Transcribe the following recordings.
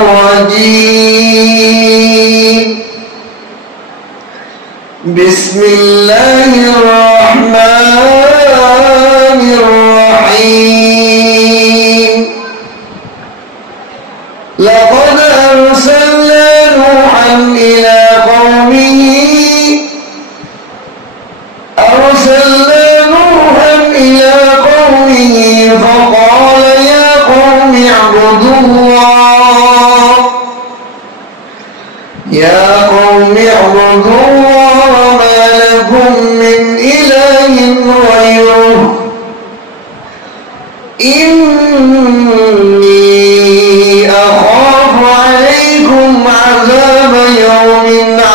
الرجيم بسم الله الرحمن الرحيم لقد أرسلنا نوحا إلى قومه فقال يا قوم اعبدوا الله ما لكم من إله غيره إني أخاف عليكم عذاب يوم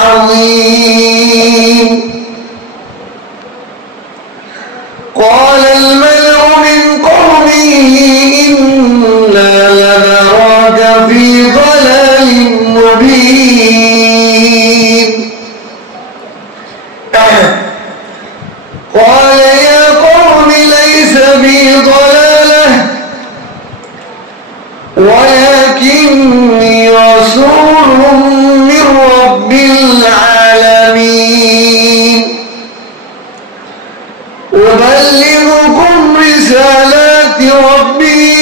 عظيم قال الملأ من قومه إنا لنراك في ضلال مبين قال يا قوم ليس بي ضلالة ولكني رسول من رب العالمين أبلغكم رسالات ربي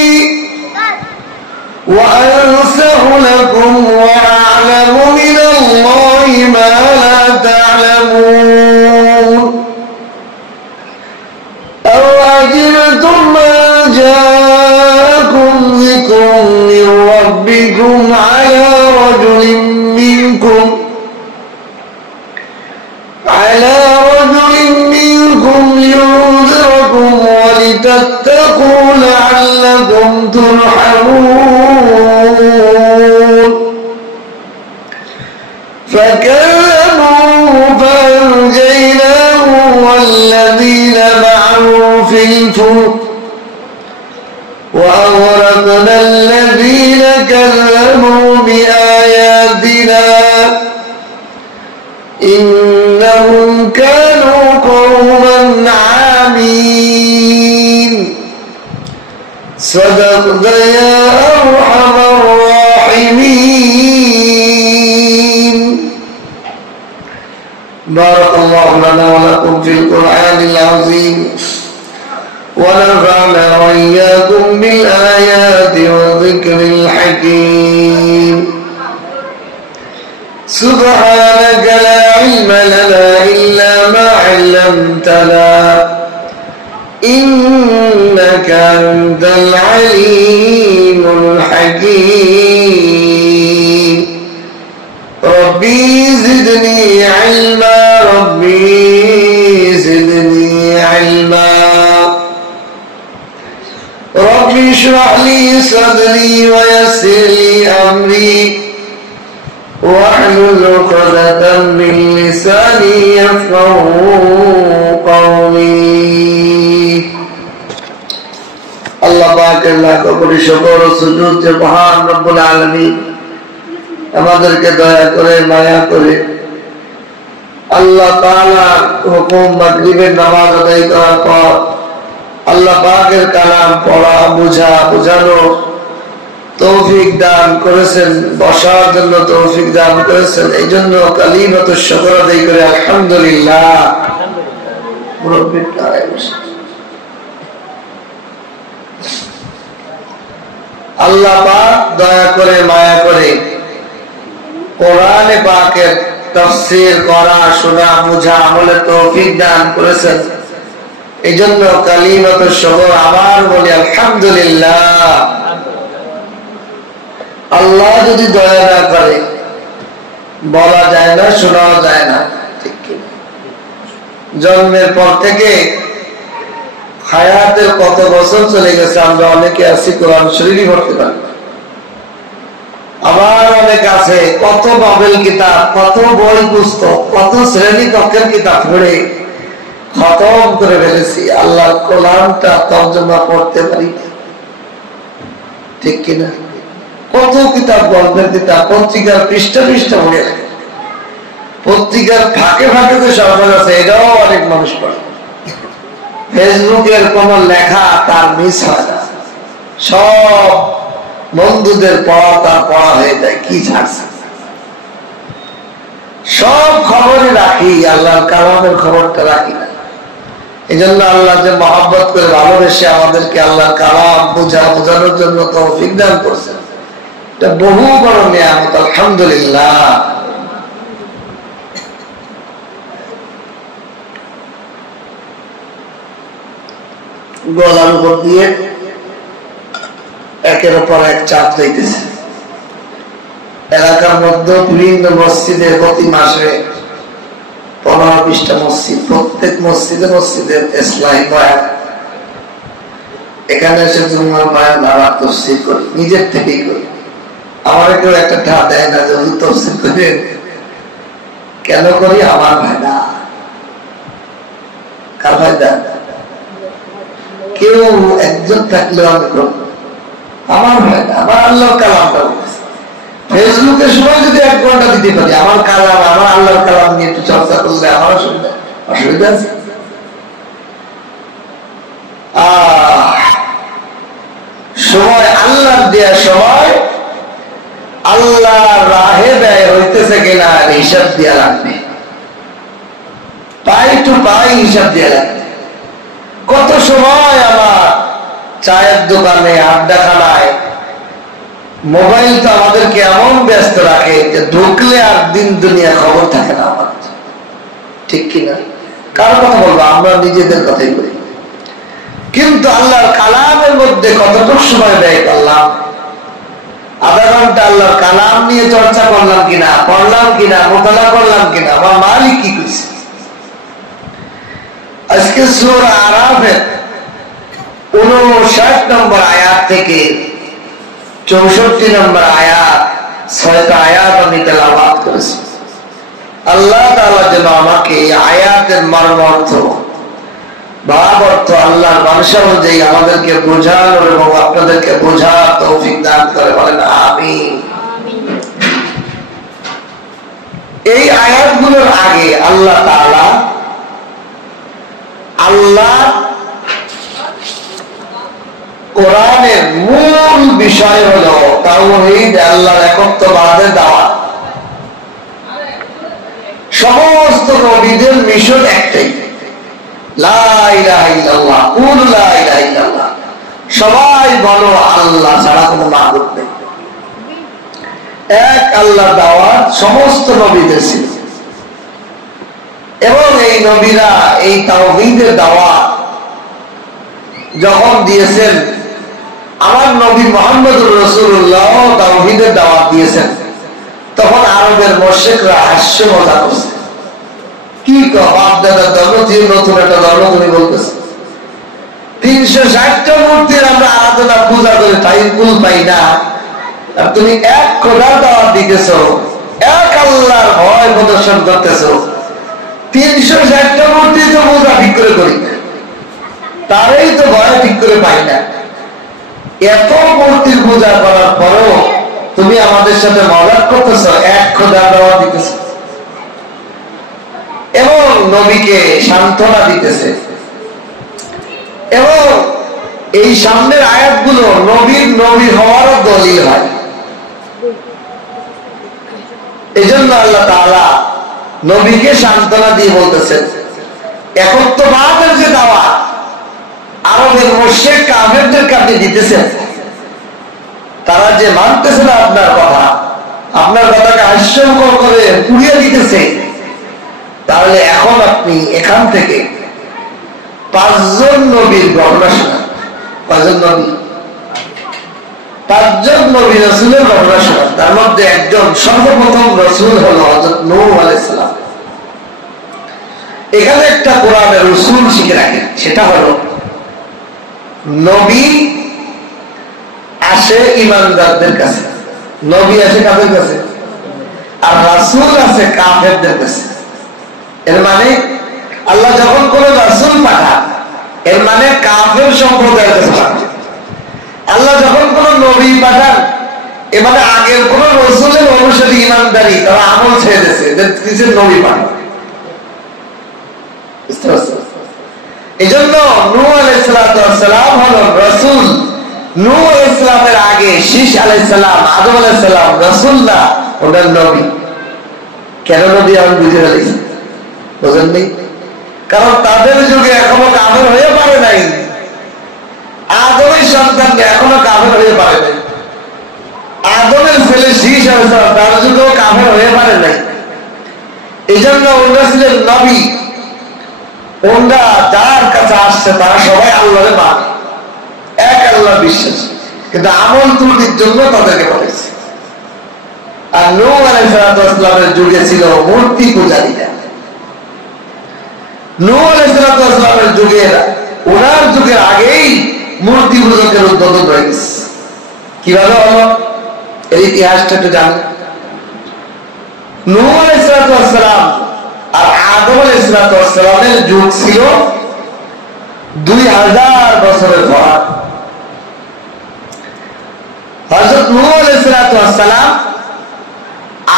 وأنصح لكم وأعلم من الله ما لا تعلمون أوعجبتم ما جاءكم ذكر من ربكم على رجل منكم لينذركم ولتتقوا لعلكم ترحمون فكذبوه فأنجيناه والذين معه في الفلك وأغرقنا الذين كذبوا بآياتنا إنهم كانوا قوما عامين صدقت يا أرحم الراحمين بارك الله لنا ولكم في القرآن العظيم ونفعنا وإياكم بالآيات والذكر الحكيم سبحانك لا علم لنا إلا ما علمتنا إنك أنت العليم الحكيم ربي زدني علما ربي اشرح لي صدري ويسر لي أمري واحلل عقدة من لساني يفقهوا قولي আল্লাহ পাকের লাখ কোটি শুকর ও সুজুদ যে মহান রব্বুল আলামিন আমাদেরকে দয়া করে মায়া করে আল্লাহ তাআলা হুকুম মাগরিবের নামাজ আদায় করার পর আল্লাহ পাকের কালাম পড়া বুঝানো তৌফিক দান করেছেন, বসার জন্য তৌফিক দান করেছেন। এই জন্য কালিমাতুশ শুকর আদায় করে আলহামদুলিল্লাহ। আল্লাহ পাক দয়া করে মায়া করে কোরআনে পাকের তাফসীর করা, শোনা, বুঝা, আমলে তৌফিক দান করেছেন। এই জন্য কালিমাতুশ শুকর আবার বলি আলহামদুলিল্লাহ। আল্লাহ যদি দয়া না করে বলা যায় না, শোনাও যায় না। ঠিক কি? জন্মের পর থেকে হায়াতের কত বছর চলে গেছে, আমরা অনেকে আছি কোরআন শরীফই পড়তে পারি। আবার অনেক আছে কত বাবেল কিতাব, কত বই পুস্তক, কত শ্রেণী কক্ষের কিতাব পড়ে খতম করে ফেলেছি। আল্লাহর কোরআনটা তর্জমা পড়তে পারি। ঠিক কিনা? কত কিতাব, গল্পের কিতাব, পত্রিকার পৃষ্ঠা পড়ে, পত্রিকার ফাঁকে ফাঁকে তো সরকার আছে, এটাও অনেক মানুষ পড়ে। ফেসবুকের কোন লেখা তার মিস হয় না, সব বন্ধুদের পড়া তার পড়া হয়ে যায়, কি ছাড়ছে। সব খবরই রাখি, আল্লাহর কালামের খবরটা রাখি না। এই জন্য আল্লাহ যে মহব্বত করে ভালোবেসে আমাদেরকে আল্লাহর কালাম বোঝানোর জন্য তৌফিক দান করছেন, এটা বহু বড় নিয়ামত, আলহামদুলিল্লাহ। গলার উপর দিয়ে একের উপর এক চাপ দিতেছে। এলাকার মধ্যে বিভিন্ন মসজিদে প্রতি মাসে 15-20টা মসজিদ, প্রত্যেক মসজিদে ইসলামী বয়ান, এখানে এসে জুমার বয়ান আবার তফসির করি, নিজের থেকেই করি। আমার কেউ একটা ঠা দেয় না যে তফসির করে, কেন করি? আমার ভাইনা। কার ভাইনা? কেউ একজন থাকলেও আমি করব, আমার ভাইনা, আমার আল্লাহর কালামটা বলতেছে। ফেসবুকে সময় যদি 1 ঘন্টা দিতে পারি আমার কালাম, আমার আল্লাহর কালাম নিয়ে একটু চর্চা করলে আমার অসুবিধা আছে? সময় আল্লাহ দেয়া সময় আল্লাহ রাহে ব্যয় হইতেছে কিনা হিসাব দেওয়া লাগবে, পাই টু পাই হিসাব দেওয়া লাগবে। কত সময় আমার চায়ের দোকানে, আড্ডাখানায়, মোবাইল তো আমাদেরকে এমন ব্যস্ত রাখে যে ঢুকলে আর দিন দুনিয়া খবর থাকে না আমার, ঠিক কিনা? কার কথা বলবো? আমরা নিজেদের কথাই বলি। কিন্তু আল্লাহর কালামের মধ্যে কতটুকু সময় ব্যয় করলাম? আধা ঘন্টা আল্লাহর কালাম নিয়ে চর্চা করলাম কিনা, পড়লাম কিনা, মোতালা করলাম কিনা, আমার মালিক কি করছে? আজকে সূরা আরাফের 59 নম্বর আয়াত থেকে 64 নম্বর আয়াত, 6টা আয়াত আমি তেলাওয়াত করেছি। আল্লাহ তাআলা যেন আমাকে এই আয়াতের মর্ম অর্থ, ভাব অর্থ, আল্লাহর মানুষ অনুযায়ী আমাদেরকে বোঝানোর এবং আপনাদেরকে বোঝার তৌফিক দান করে, বলেন আমিন। এই আয়াতগুলোর আগে আল্লাহ তাআলা আল্লাহ কোরআনের মূল বিষয় হলো তাওহীদ, আল্লাহর একত্ববাদের দাওয়াত। সমস্ত নবীদের মিশন একটাই, লা ইলাহা ইল্লাল্লাহ, কুল লা ইলাহা ইল্লাল্লাহ, সবাই বলো আল্লাহ ছাড়া কোনো মাবুদ নেই। এক আল্লাহর দাওয়াত সমস্ত নবীদের ছিল, এবং এই নবীরা এই তাওহীদের দাওয়াত যখন দিয়েছেন, আমার নবী মুহাম্মদুর রাসূলুল্লাহ তাওহীদের দাওয়াত দিয়েছেন, তখন আরবের মুশরিকরা হাস্য মজা করছে। কি বাপ দাদার ধর্ম দিয়ে নতুন একটা ধর্ম তুমি বলতেছ? 360টা মূর্তির আমরা আরাধনা পূজা করে তাই কুল পাই না, আর তুমি এক খোদার দাওয়াত দিতেছ, এক আল্লাহর ভয় প্রদর্শন করতেছ। 360টা মূর্তি তো পূজা ঠিক করে করি না, তারই তো ভয় ঠিক করে পাই না। এত মূর্তির পূজা করার পরেও তুমি আমাদের সাথে মজাক করতেছ, এক খোদার দাওয়াত দিতেছ, এবং নবীকে সান্ত্বনা দিতেছে। এবং এই সামনের আয়াতগুলো নবীর নবী হওয়ারও দলিল হয়। এই জন্য আল্লাহ তাআলা নবীকে সান্ত্বনা দিয়ে বলতেছেন, একত্ববাদের যে দাওয়াত আরবের মুশরিক কাফেরদেরকে আপনি দিতেছেন, তারা যে মানতেছে না আপনার কথাকে হাস্যকর করে পুড়িয়ে দিতেছে, তাহলে এখন আপনি এখান থেকে 5 জন নবীর ঘটনা শোনান। 5 জন নবী রাসূলের ঘটনা শোনান। তার মধ্যে একজন সর্বপ্রথম রাসূল হলো হযরত নূহ আলাইহিস সালাম। এখানে একটা কোরআনের উসুল শিখে রাখেন, সেটা হলো নবী আসে ঈমানদারদের কাছে, নবী আসে কাদের কাছে? আর রাসূল আসে কাফেরদের কাছে। এর মানে আল্লাহ যখন কোন রাসূল পাঠান, এর মানে কাফের সম্প্রদায়ের কাছে পাঠান। আল্লাহ যখন কোন নবী পাঠান, এর মানে আগের কোন রাসূলের অনুসারী ঈমানদারি, তারা আমল ছেড়ে দিয়েছে, নবী পাঠান। এই জন্য নূহ আলাইহিস সালাম হলো রাসূল, নূহ আলাইহিস সালামের আগে শীশ আলাইহিস সালাম, আদম আলাইহিস সালাম রাসূল না, ওনার নবী। কেন নবী আমি বুঝে ফেলেছি, বুঝেননি? কারণ তাদের যুগে এখনো কাফের হয়ে পারে নাই, আদমের সন্তানরা এখনো কাফের হয়ে পারে নাই। আদমের ছেলে শীশ আলাইহিস সালাম তার যুগেও কাফের হয়ে পারে নাই। এই জন্য ওনারা ছিলেন নবী। ওনারা যার কাছে আসছে তারা সবাই আল্লাহরে মানে, এক আল্লাহ বিশ্বাস, কিন্তু আমল ত্রুটির জন্য তাদেরকে পাঠাইছে। আর নূহ আলাইহিস সালামের যুগে ছিল মূর্তি পূজারীরা। নূহ আলাইহিস সালামের যুগে, ওনার যুগের আগেই মূর্তি পূজকের উদ্বোধন হয়ে গেছে। কিভাবে হলো এর ইতিহাসটা একটু জানেন? নূহ আলাইহিস সালাম আর আদম আলাইহিস সালামের যুগ ছিল 2000 বছরের পর। হযরত নূহ আলাইহিস সালাম,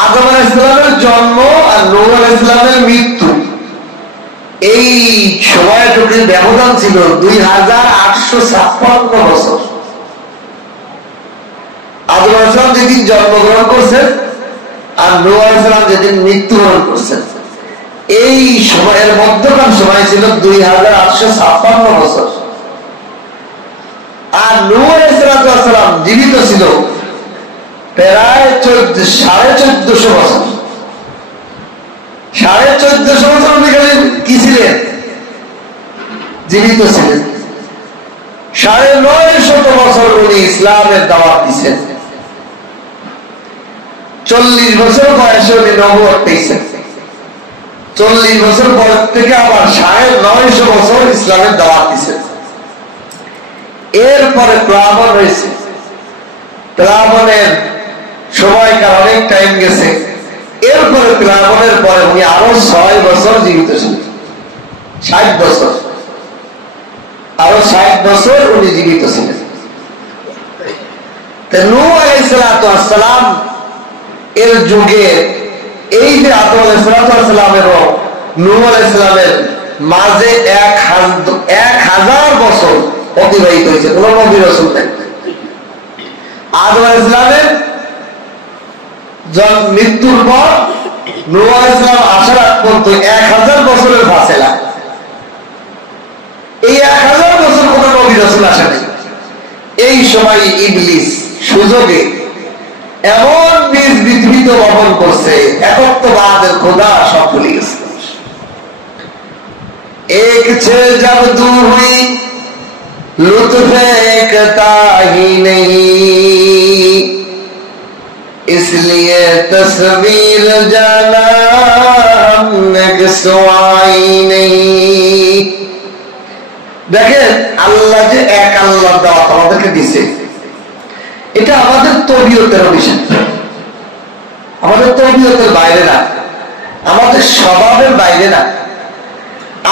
আদম আলাইহিস সালামের জন্ম আর নূহ আলাইহিস সালামের মৃত্যু, এই সময়টুকুর ব্যবধান ছিল 2856 বছর। আদম আলাইহিস সালাম যেদিন জন্মগ্রহণ করছেন আর নূহ আলাইহিস সালাম যেদিন মৃত্যুবরণ করছেন, এই সময়ের মধ্যকার সময় ছিল 2856 বছর। আর নূহ আলাইহিস সালাম জীবিত ছিল প্রায় 1450 বছর। 1450 বছর উনি কি ছিলেন? জীবিত ছিলেন। 950 বছর উনি ইসলামের দাওয়াত দিচ্ছেন। 40 বছর বয়সে উনি নবুয়ত পেয়েছেন। 40 বছর বয়স থেকে আবার 950 বছর ইসলামের দাওয়াত দিচ্ছেন। এরপরে প্লাবন হয়েছে। প্লাবনের সময়কার অনেক টাইম গেছে। এরপরে প্লাবনের পরে উনি আরো 6 বছর জীবিত ছিলেন। 60 বছর, আরো 60 বছর উনি জীবিত ছিলেন। নূহ আলাইহিস সালাম এর যুগে এই যে আদম আলাইহিস সালামের নূহ আলাইহিস সালামের মাঝে 1000 বছর অতিবাহিত হয়েছে। কোন নবী রাসূল নাই। আদম আলাইহিস সালামের মৃত্যুর পর নূহ আলাইহিস সালাম আসার আগ পর্যন্ত 1000 বছরের ফাসেলা। এই 1000 বছর কোন নবী রাসূল আসেনি। এই সময় ইবলিস সুযোগে এমন বীজ বিধৃত বপন করছে, একত্ববাদের খোদা সব ভুলে গেছে। এক ছে জব দু হুই লুৎফে একতা হি नहीं, इसलिए तस्वीर जाना हमने किसवाई नहीं। দেখেন আল্লাহ যে এক আল্লাহ দাওয়াত আমাদেরকে দিছে, এটা আমাদের তবিয়তের বিষয়, আমাদের তবিয়তের বাইরে না, আমাদের স্বভাবের বাইরে না।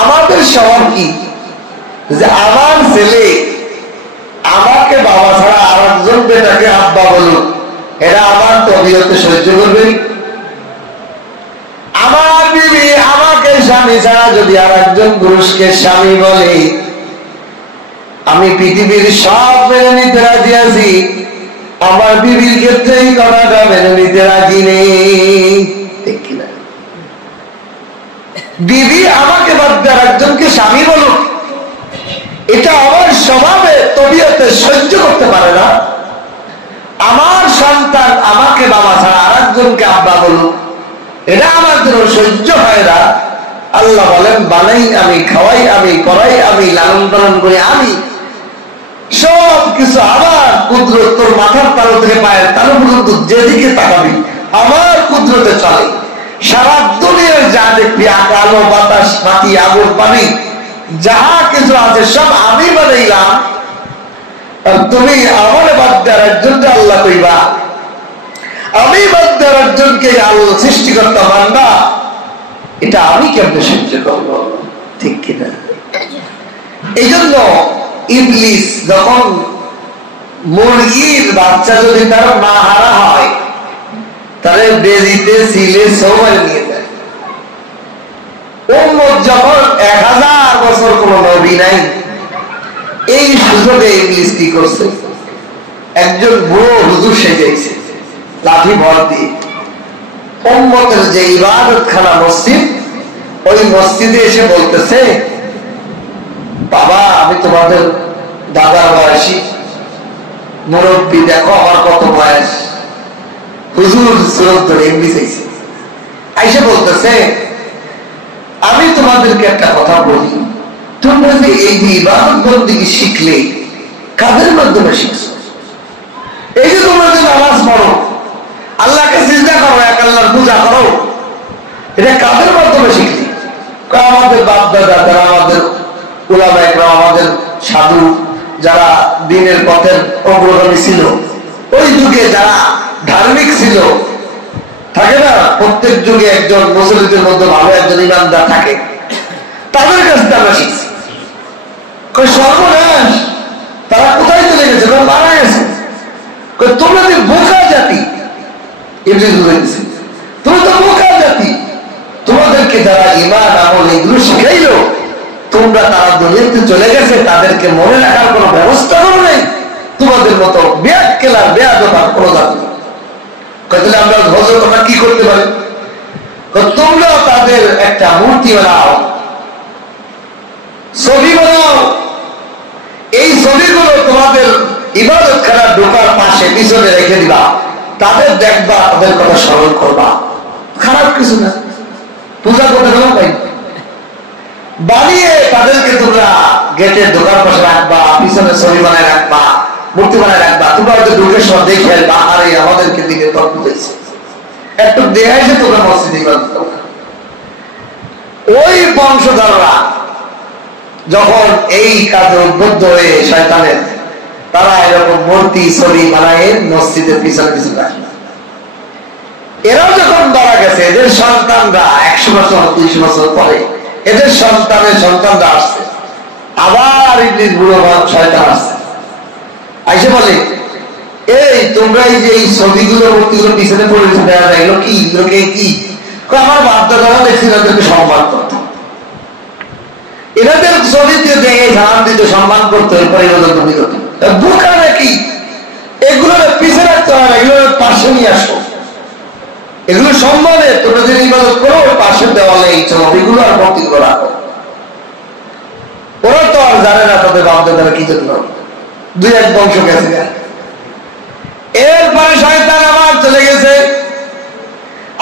আমাদের স্বভাব কি যে আমার ছেলে আমাকে বাবা ছাড়া আর একজন বেটাকে আব্বা বলুক, এরা আমার তবিয়তে সহ্য করবে? আমার বিবি আমাকে স্বামী ছাড়া যদি আর একজন পুরুষকে স্বামী বলে, আমি পৃথিবীর সব মেনে নিতে রাজি আছি, আমার বিবির ক্ষেত্রে এই কথাটা মেনে নিতে রাজি নেই। ঠিক কিনা? বিবি আমাকে বাদ দিয়ে একজনকে স্বামী বলুক, এটা আমার স্বভাবে তবিয়তে সহ্য করতে পারে না। আমার সন্তান আমাকে বাবা ছাড়া আর একজনকে আব্বা বলুক, এটা আমার জন্য সহ্য হয় না। আল্লাহ বলেন, বানাই আমি, খাওয়াই আমি, করাই আমি, লালন পালন করি আমি, সব কিছু আমার কুদরত। তোর মাথার তালু থেকে পায়ের তালু পর্যন্ত যেদিকে তাকাবি আমার কুদরতে চলে। সারা দুনিয়ার যা দেখবি, আলো বাতাস মাটি আগুন পানি যাহা কিছু আছে সব আমি বানাইলাম। আর তুমি আমার বাদ দেওয়ার একজনকে আল্লাহ কইবা, আমি বাদ দেওয়ার একজনকে আল্লাহ সৃষ্টিকর্তা মানবা, এটা আমি কেমনে সহ্য করবো? ঠিক কিনা? এই জন্য ইবলিস যখন মুরগির বাচ্চা যদি তার মা হারা হয়, তাহলে বেজিতে সিলে সবাই নিয়ে যায়। উম্মত যখন 1000 বছর কোন নবী নাই, এই সুযোগে ইবলিস কি করছে? একজন বুড়ো হুজুর সেজেছে লাঠি ভর দিয়ে উম্মতের যে ইবাদতখানা মসজিদ, ওই মসজিদে এসে বলতেছে, বাবা আমি তোমাদের দাদার বয়সী মুরব্বী, দেখো আমার কত বয়স। হুজুর সুরত ধরে এমনি চাইছে, আইসে বলতেছে, আমি তোমাদেরকে একটা কথা বলি, তোমরা যে এই যে ইবাদত বন্দেগী শিখলে, কাদের মাধ্যমে শিখছো? এই যে তোমরা যে নামাজ পড়ো, আল্লাহকে সিজদা করো, এক আল্লাহর পূজা করো, এটা কাদের মাধ্যমে শিখলে? আমাদের বাপ দাদা, যারা আমাদের উলামা একরাম, আমাদের সাধু, যারা দ্বীনের পথের অগ্রগামী ছিল, ওই যুগে যারা ধার্মিক ছিল, থাকে না প্রত্যেক যুগে একজন মুসলিমদের মধ্যে ভালো একজন ইমানদার থাকে, তাদের কাছে আমরা শিখছি। সর্বনাশ, তারা কোথায় চলে গেছে? মারা গেছে। তোমরা যে বোকা জাতি, তোমরা তো বোকা জাতি, তোমাদেরকে যারা ইমান আমল এগুলো শিখাইলো, তোমরা তারা দুনিয়াতে চলে গেছে, তাদেরকে মনে রাখার কোন ব্যবস্থা করো নাই। তোমাদের মতো বেয়াদ কেলার বেয়াদতার কোন জাতি। তাহলে আমরা ভদ্রতা কি করতে পারি? তোমরাও তাদের একটা মূর্তি বানাও, ছবি বানাও, এই ছবিগুলো তোমাদের ইবাদত খানার ঢোকার পাশে পিছনে রেখে দিবা, তাদের দেখবা, তাদের কথা স্মরণ করবা। খারাপ কিছু না, পূজা করতে গেলাম ভাই, বানিয়ে তাদেরকে তোমরা গেটের দোকান পাশে রাখবা, পিছনে ছবি বানায় রাখবা, মূর্তি বানায় রাখবা। তোমরা হয়তো ঢুকে সব দেখে আসবা, আরে আমাদেরকে দিকে তর্ক হয়েছে, একটু দেয়া এসে তোমরা মসজিদে ইবাদত করো। ওই বংশধররা যখন এই কাজে উদ্বুদ্ধ হয়ে শয়তানের, তারা এরকম মূর্তি ছবি বানায় মসজিদের পিছনে পিছনে রাখে। এরাও যখন মারা গেছে, এদের সন্তানরা 100 বছর 200 বছর পরে এদের সন্তানের সন্তানরা আসছে, আবার ইবলিস বুড়ো শয়তান আসছে, আইসে বলে, এই তোমরা এই যে এই ছবিগুলো মূর্তিগুলো পিছনে পড়ে দেওয়া যায়, এগুলো কি? এগুলোকে কি? আমার বাপদাদারা দেখছি এদেরকে সম্মান করত, এনাদের ছবিতে দেখে ধান দিত, সম্মান করতো, এরপরে বোকা নাকি? এগুলো পিছিয়ে রাখতে হয় না, এগুলো পাশে নিয়ে আসো, এগুলো সম্মানে তোমরা যে ইবাদত করো, পাশের দেওয়ালে এই ছবিগুলো আর মূর্তিগুলো রাখো। ওরা তো আর জানে না তাদের বাপদাদারা কি জন্য, 2-1 বংশ গেছে। এরপরে শয়তান আবার চলে গেছে,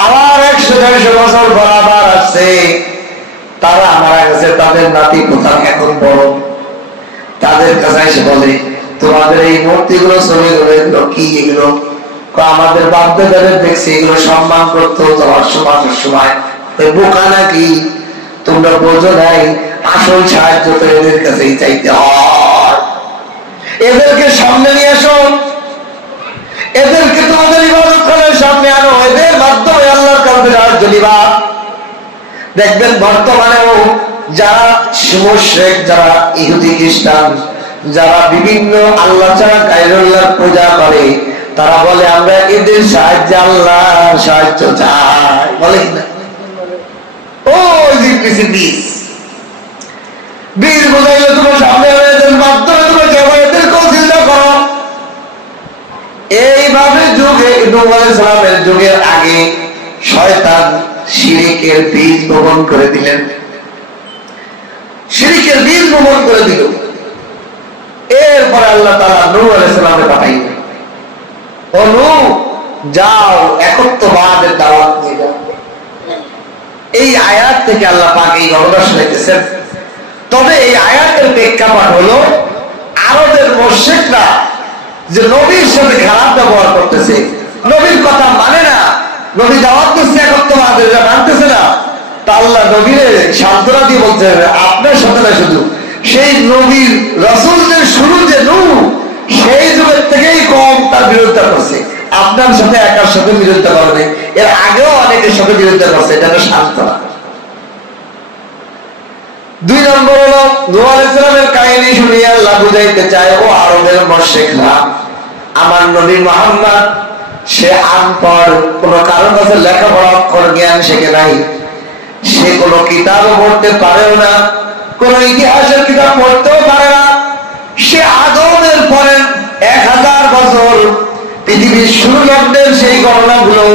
আবার 100-150 বছর পর আবার আসছে, তারা মারা গেছে, তাদের নাতি কোথাও এখন বড়, তাদের কাছে এসে বলে, তোমাদের এই মূর্তিগুলো ছবিগুলো এগুলো কি? এগুলো আমাদের বাপদাদাদের দেখছি, এগুলো সম্মান করতো তোমার সমাজের সময়, বোকা নাকি? তোমরা বোঝো নাই, আসল সাহায্য তো এদের কাছেই চাইতে হয়। এদেরকে সামনে নিয়ে আসো, এদেরকে তোমাদের ইবাদত করার সামনে আনো, এদের মাধ্যমে আল্লাহর কাছে সাহায্য নিবা। দেখবেন বর্তমানেও যারা মুশরিক, যারা ইহুদি খ্রিস্টান, যারা বিভিন্ন আল্লাহ ছাড়া গায়রুল্লাহর পূজা করে, তারা বলে আমরা এদের সাহায্যে আল্লাহর সাহায্য চাই, বলে কিনা? ও বীর বোঝাইলে তোমার সামনে এদের মাধ্যমে তোমরা কেবল এদেরকেও চিন্তা করো। এইভাবে যুগে নূহ আলাইহিস সালামের যুগের আগে শয়তান শিরকের বীজ বপন করে দিলেন, শিরকের বীজ বপন করে দিল। এরপরে আল্লাহ তাআলা নূহ আলাইহিস সালামকে পাঠাইলেন, ও নূহ যাও একত্ববাদের দাওয়াত নিয়ে যাও। এই আয়াত থেকে আল্লাহ পাক এই ঘটনা শুনাইতেছেন। তবে এই আয়াতের প্রেক্ষাপট হলো আরবের মুশরিকরা যে নবীর সাথে খারাপ ব্যবহার করতেছে, নবীর কথা মানে না, নবী দাওয়াত দিচ্ছে একত্ববাদের, মানতেছে না, তা আল্লাহ নবীরে সান্ত্বনা দিয়ে বলতে হবে, আপনার সাথে না, শুধু সেই নবীর রাসূলদের শুরু যে নূহ, সেই যুগের থেকেই কম তার বিরোধিতা করছে, আপনার সাথে একার সাথে বিরোধিতা করে নাই, এর আগেও অনেকের সাথে বিরোধিতা করছে, এটা সান্ত্বনা। 2 নম্বর হলো নূহ আলাইহিস সালামের কাহিনী শুনিয়ে আল্লাহ বুঝাইতে চায়, ও আরবের মুশরিকরা, আমার নবী মুহাম্মদ সে আনপড়, কোন কারো কাছে লেখাপড়া অক্ষর জ্ঞান শেখে নাই, সে কোনো কিতাবও পড়তে পারেও না, কোন ইতিহাসের কিতাব পড়তেও পারে না, সে আদমের পরের 1000 বছর পৃথিবীর শুরু লগ্নের সেই ঘটনাগুলো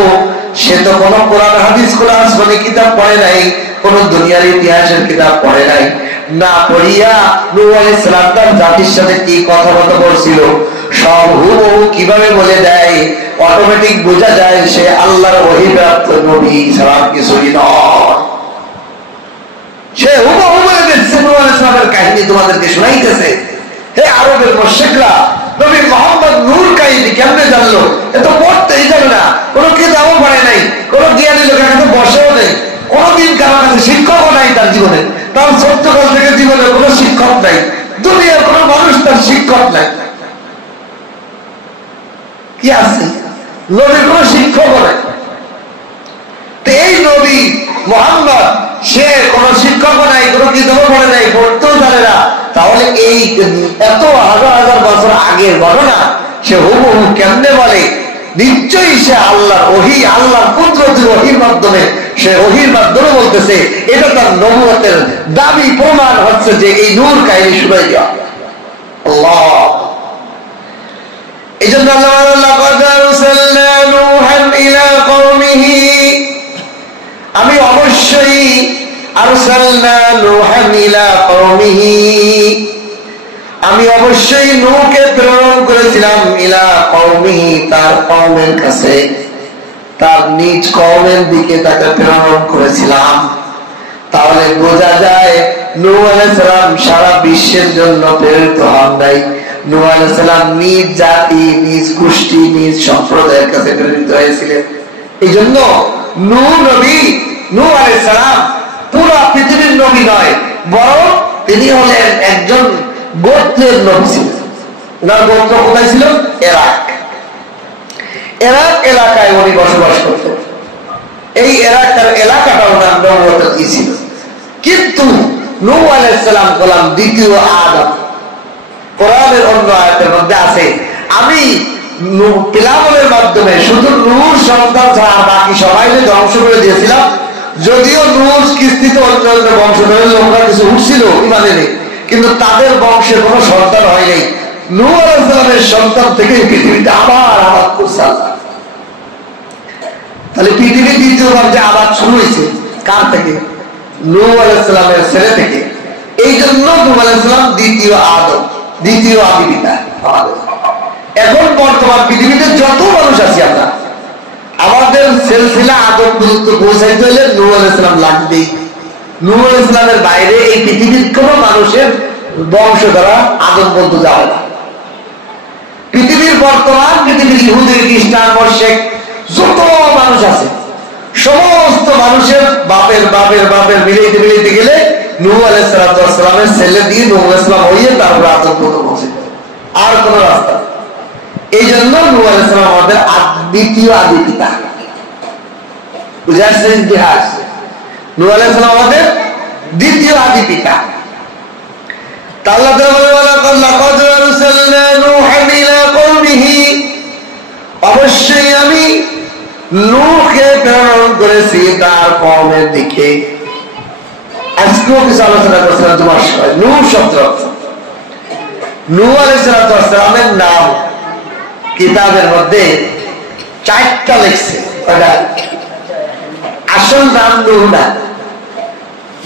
সে তো কোনো কোরআন হাদিস কোরআন আসমানি কিতাব পড়ে নাই, কোন দুনিয়ার ইতিহাসের কিতাব পড়ে নাই। না পড়িয়া নূহ আলাইহিস সালাম তার জাতির সাথে কি কথাবার্তা বলছিল সব হুবহু কিভাবে বলে দেয়, অটোমেটিক বোঝা যায় সে আল্লাহর ওহীপ্রাপ্ত নবী ছাড়া কিছুই নয়। সে হুবহু বলে দিচ্ছে নূহ আলাইহিস সালামের কাহিনী তোমাদেরকে শোনাইতেছে। হে আরবের মুশরিকরা, নবী মুহাম্মদ নূর কাহিনী কেমনে জানলো? এ তো পড়তেই জানে না, কোনো কিতাবও পড়ে নাই, কোনো জ্ঞানী লোকের কাছে বসেও নেই, কোনোদিন কারোর কাছে শিক্ষকও নাই তার জীবনে, তার ছোট্টকাল থেকে জীবনে কোনো শিক্ষক নাই, দুনিয়ার কোনো মানুষ তার শিক্ষক নাই। কি আছে? নবীর কোনো শিক্ষক নাই। তো এই নবী মুহাম্মদ সে কোনো শিক্ষক নাই, কোনো কিতাবও পড়ে নাই, পড়তেও জানে না, তাহলে এই এত হাজার হাজার বছর আগের ঘটনা সে হুবহু কেমনে বলে? নিশ্চয়ই সে আল্লাহর ওহী, আল্লাহর কুদরতের ওহীর মাধ্যমে, সে ওহীর মাধ্যমে বলতেছে। এটা তার নবুয়তের দাবি প্রমাণ হচ্ছে যে এই নূর কাহিনী শুনাই দেওয়া। আল্লাহ এই জন্য আমি অবশ্যই আমি অবশ্যই নূহকে প্রেরণ করেছিলাম ইলা কওমিহি, তার কওমের কাছে, তার নিজ কওমের দিকে তাকে প্রেরণ করেছিলাম। তাহলে বোঝা যায় নূহ আলাইহিস সালাম সারা বিশ্বের জন্য প্রেরিত হন নাই। নূহ আলাইহিস সালাম নিজ জাতি, নিজ গোষ্ঠী, নিজ সম্প্রদায়ের কাছে প্রেরিত হয়েছিলেন। এই জন্য নূহ নবী, নূহ আলাইহিস সালাম পুরা পৃথিবীর নবী নয়, বরং তিনি হলেন একজন গোত্রের নবী ছিলেন। ওনার গোত্র কোথায় ছিল? ইরাক। ইরাক এলাকায় উনি বসবাস করতেন। এই ইরাকের এলাকাটা ওনার নবুয়তের ই ছিল। কিন্তু নূহ আলাইহিস সালাম হলেন দ্বিতীয় আদম। কোরআনের অন্য আয়াতের মধ্যে আছে, আমি পিলাবনের মাধ্যমে শুধু নূহ সন্তান ছাড়া বাকি সবাইকে ধ্বংস করে দিয়েছিলাম। যদিও নূহ কিস্তিতে অন্য অন্য বংশধরের লোকরা কিছু উঠছিল ইমানে নেই, কিন্তু তাদের বংশের কোনো সন্তান হয় নাই। নূহ আলাইহিস সালামের সন্তান থেকে পৃথিবীতে আবার আবাদ করছে আল্লাহ। তাহলে পৃথিবীর দ্বিতীয়বার যে আবাদ শুরু হয়েছে কার থেকে? নূহ আলাইহিস সালামের ছেলে থেকে। এই জন্য নূহ আলাইহিস সালাম দ্বিতীয় আদম, দ্বিতীয় আদি পিতা। এখন বর্তমান পৃথিবীতে যত মানুষ আছি আমরা, আমাদের সিলসিলা আদম পর্যন্ত পৌঁছাইতে হলে নূহ আলাইহিস সালাম লাগবেই। নূহ আলাইহিস সালামের বাইরে এই পৃথিবীর কোন মানুষের বংশ দ্বারা আদম পর্যন্ত যাবে না। পৃথিবীর বর্তমান পৃথিবীর ইহুদি, খ্রিস্টান, মুশরিক যত মানুষ আছে, সমস্ত মানুষের বাপের বাপের বাপের মিলাইতে মিলাইতে গেলে নূহ আলাইহিস সালামের ছেলে দিয়ে নূহ আলাইহিস সালাম হইয়ে তারপর আদম পর্যন্ত পৌঁছে, আর কোন রাস্তা। এই জন্য নূহ আলাইহিস সালাম আমাদের দ্বিতীয় আদি পিতা। বুঝে আসছে ইতিহাস? নূহ আলাইহিস সালাম আমাদের দ্বিতীয় আদি পিতা। অবশ্যই আমি নূহকে প্রেরণ করেছি তার কওমের দিকে। আজকেও কিছু আলোচনা করছিলাম তোমার সবাই। নূহ শব্দ, নূহ আলাইহিস সালামের নাম কিতাবের মধ্যে 4টা লিখছে। আসল নাম নূহ না,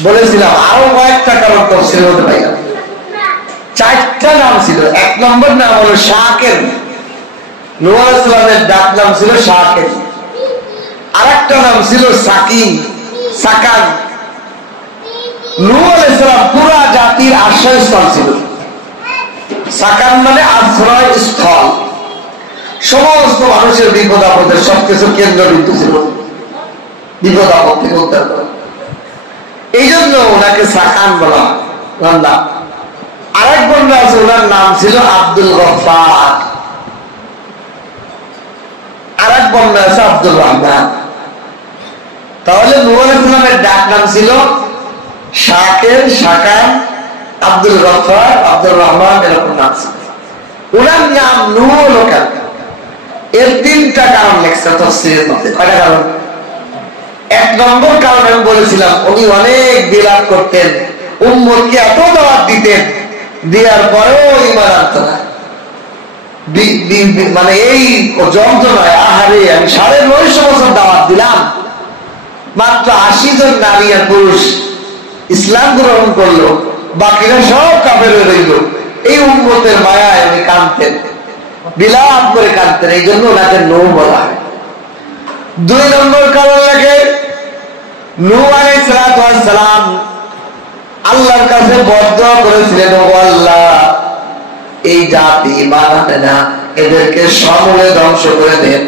বলেছিলাম আরো কয়েকটা কারণ তফসিল হতে পাইলাম। 4টা নাম ছিল। 1 নম্বর নাম হলো শাকের। নূহ আলাইহিস সালামের ডাক নাম ছিল শাকের। আরেকটা নাম ছিল সাকিন, সাকান। নূহ আলাইহিস সালাম পুরা জাতির আশ্রয়স্থল ছিল। সাকান মানে আশ্রয় স্থল, সমস্ত মানুষের বিপদ আপদের সবকিছু কেন্দ্রবিন্দু ছিল, বিপদ আপদ থেকে উদ্ধার করা। এই জন্য ওনাকে সাকান বলা হয়। আরেক বন্ধু আছে, ওনার নাম ছিল আব্দুল গফফার। আরেক বন্ধু আছে আব্দুল রহমান। তাহলে নূহ আলাইহিস সালামের ডাক নাম ছিল শাকের, সাকান, আব্দুল গফফার, আব্দুল রহমান, এরকম নাম ছিল। ওনার নাম নূহ লোকাল। এর 3টা কারণ লেখছে তাফসীরের মধ্যে। কয়টা কারণ? 1 নম্বর কারণ আমি বলেছিলাম, উনি অনেক বিলাপ করতেন, উম্মতকে এত দাওয়াত দিতেন, দেওয়ার পরেও ঈমান আনত না। মানে এই যন্ত্রণায় আহারে আমি 950 বছর দাওয়াত দিলাম, মাত্র 80 জন নারী আর পুরুষ ইসলাম গ্রহণ করলো, বাকিরা সব কাফের হয়ে রইল। এই উম্মতের মায়ায় উনি কাঁদতেন, বিলাপ করে কাঁদতেন, এই জন্য ওনাকে নূহ বলা হয়। 2 নম্বর কারণ লাগে নূহ আলাইহিস সালাম আল্লাহর কাছে বদদোয়া করেছিলেন, ও আল্লাহ এই জাতি ঈমান আনে না, এদেরকে সমূলে ধ্বংস করে দেন।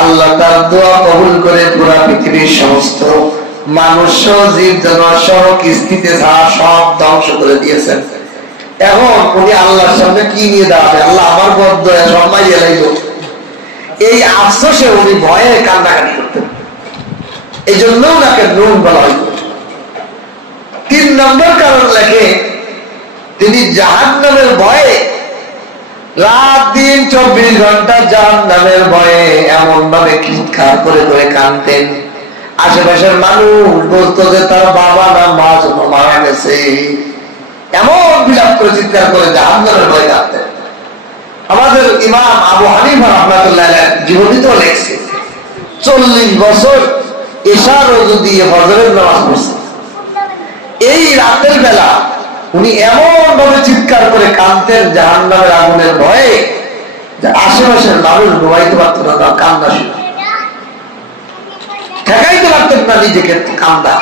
আল্লাহ তার দোয়া কবুল করে পুরা পৃথিবীর সমস্ত মানুষ জীব জানোয়ার সহ কিস্তিতে সব ধ্বংস করে দিয়েছেন। এখন উনি আল্লাহর সামনে কি নিয়ে দাঁড়াবে? আল্লাহ আমার বদদোয়া সবাই এলাইল, এই আফসোসে উনি ভয়ে কান্নাকাটি করতেন, এই জন্য ওনাকে নূহ বলা হইত। 3 নম্বর কারণ লেখে তিনি জাহান্নামের ভয়ে রাত দিন 24 ঘন্টা জাহান্নামের ভয়ে এমন ভাবে চিৎকার করে করে কাঁদতেন, আশেপাশের মানুষ বলতো যে তার বাবা না মা জন্য মারা গেছে, এমন বিলাপ করে চিৎকার করে জাহান্নামের ভয়ে কাঁদতেন। আমাদের ইমাম আবু হানিফা রাহমাতুল্লাহ আলাইহি জীবনীতেও লেখছে 40 বছর ইশার ওযু দিয়ে ফজরের নামাজ পড়ছে। এই রাতের বেলা উনি এমন ভাবে চিৎকার করে কাঁদতেন জাহান্নামের আগুনের ভয়ে যে আশেপাশের মানুষ ঘুমাইতে পারত না, তার কান্না শুনে ঠেকাইতে পারতেন না নিজেকে কান্দা।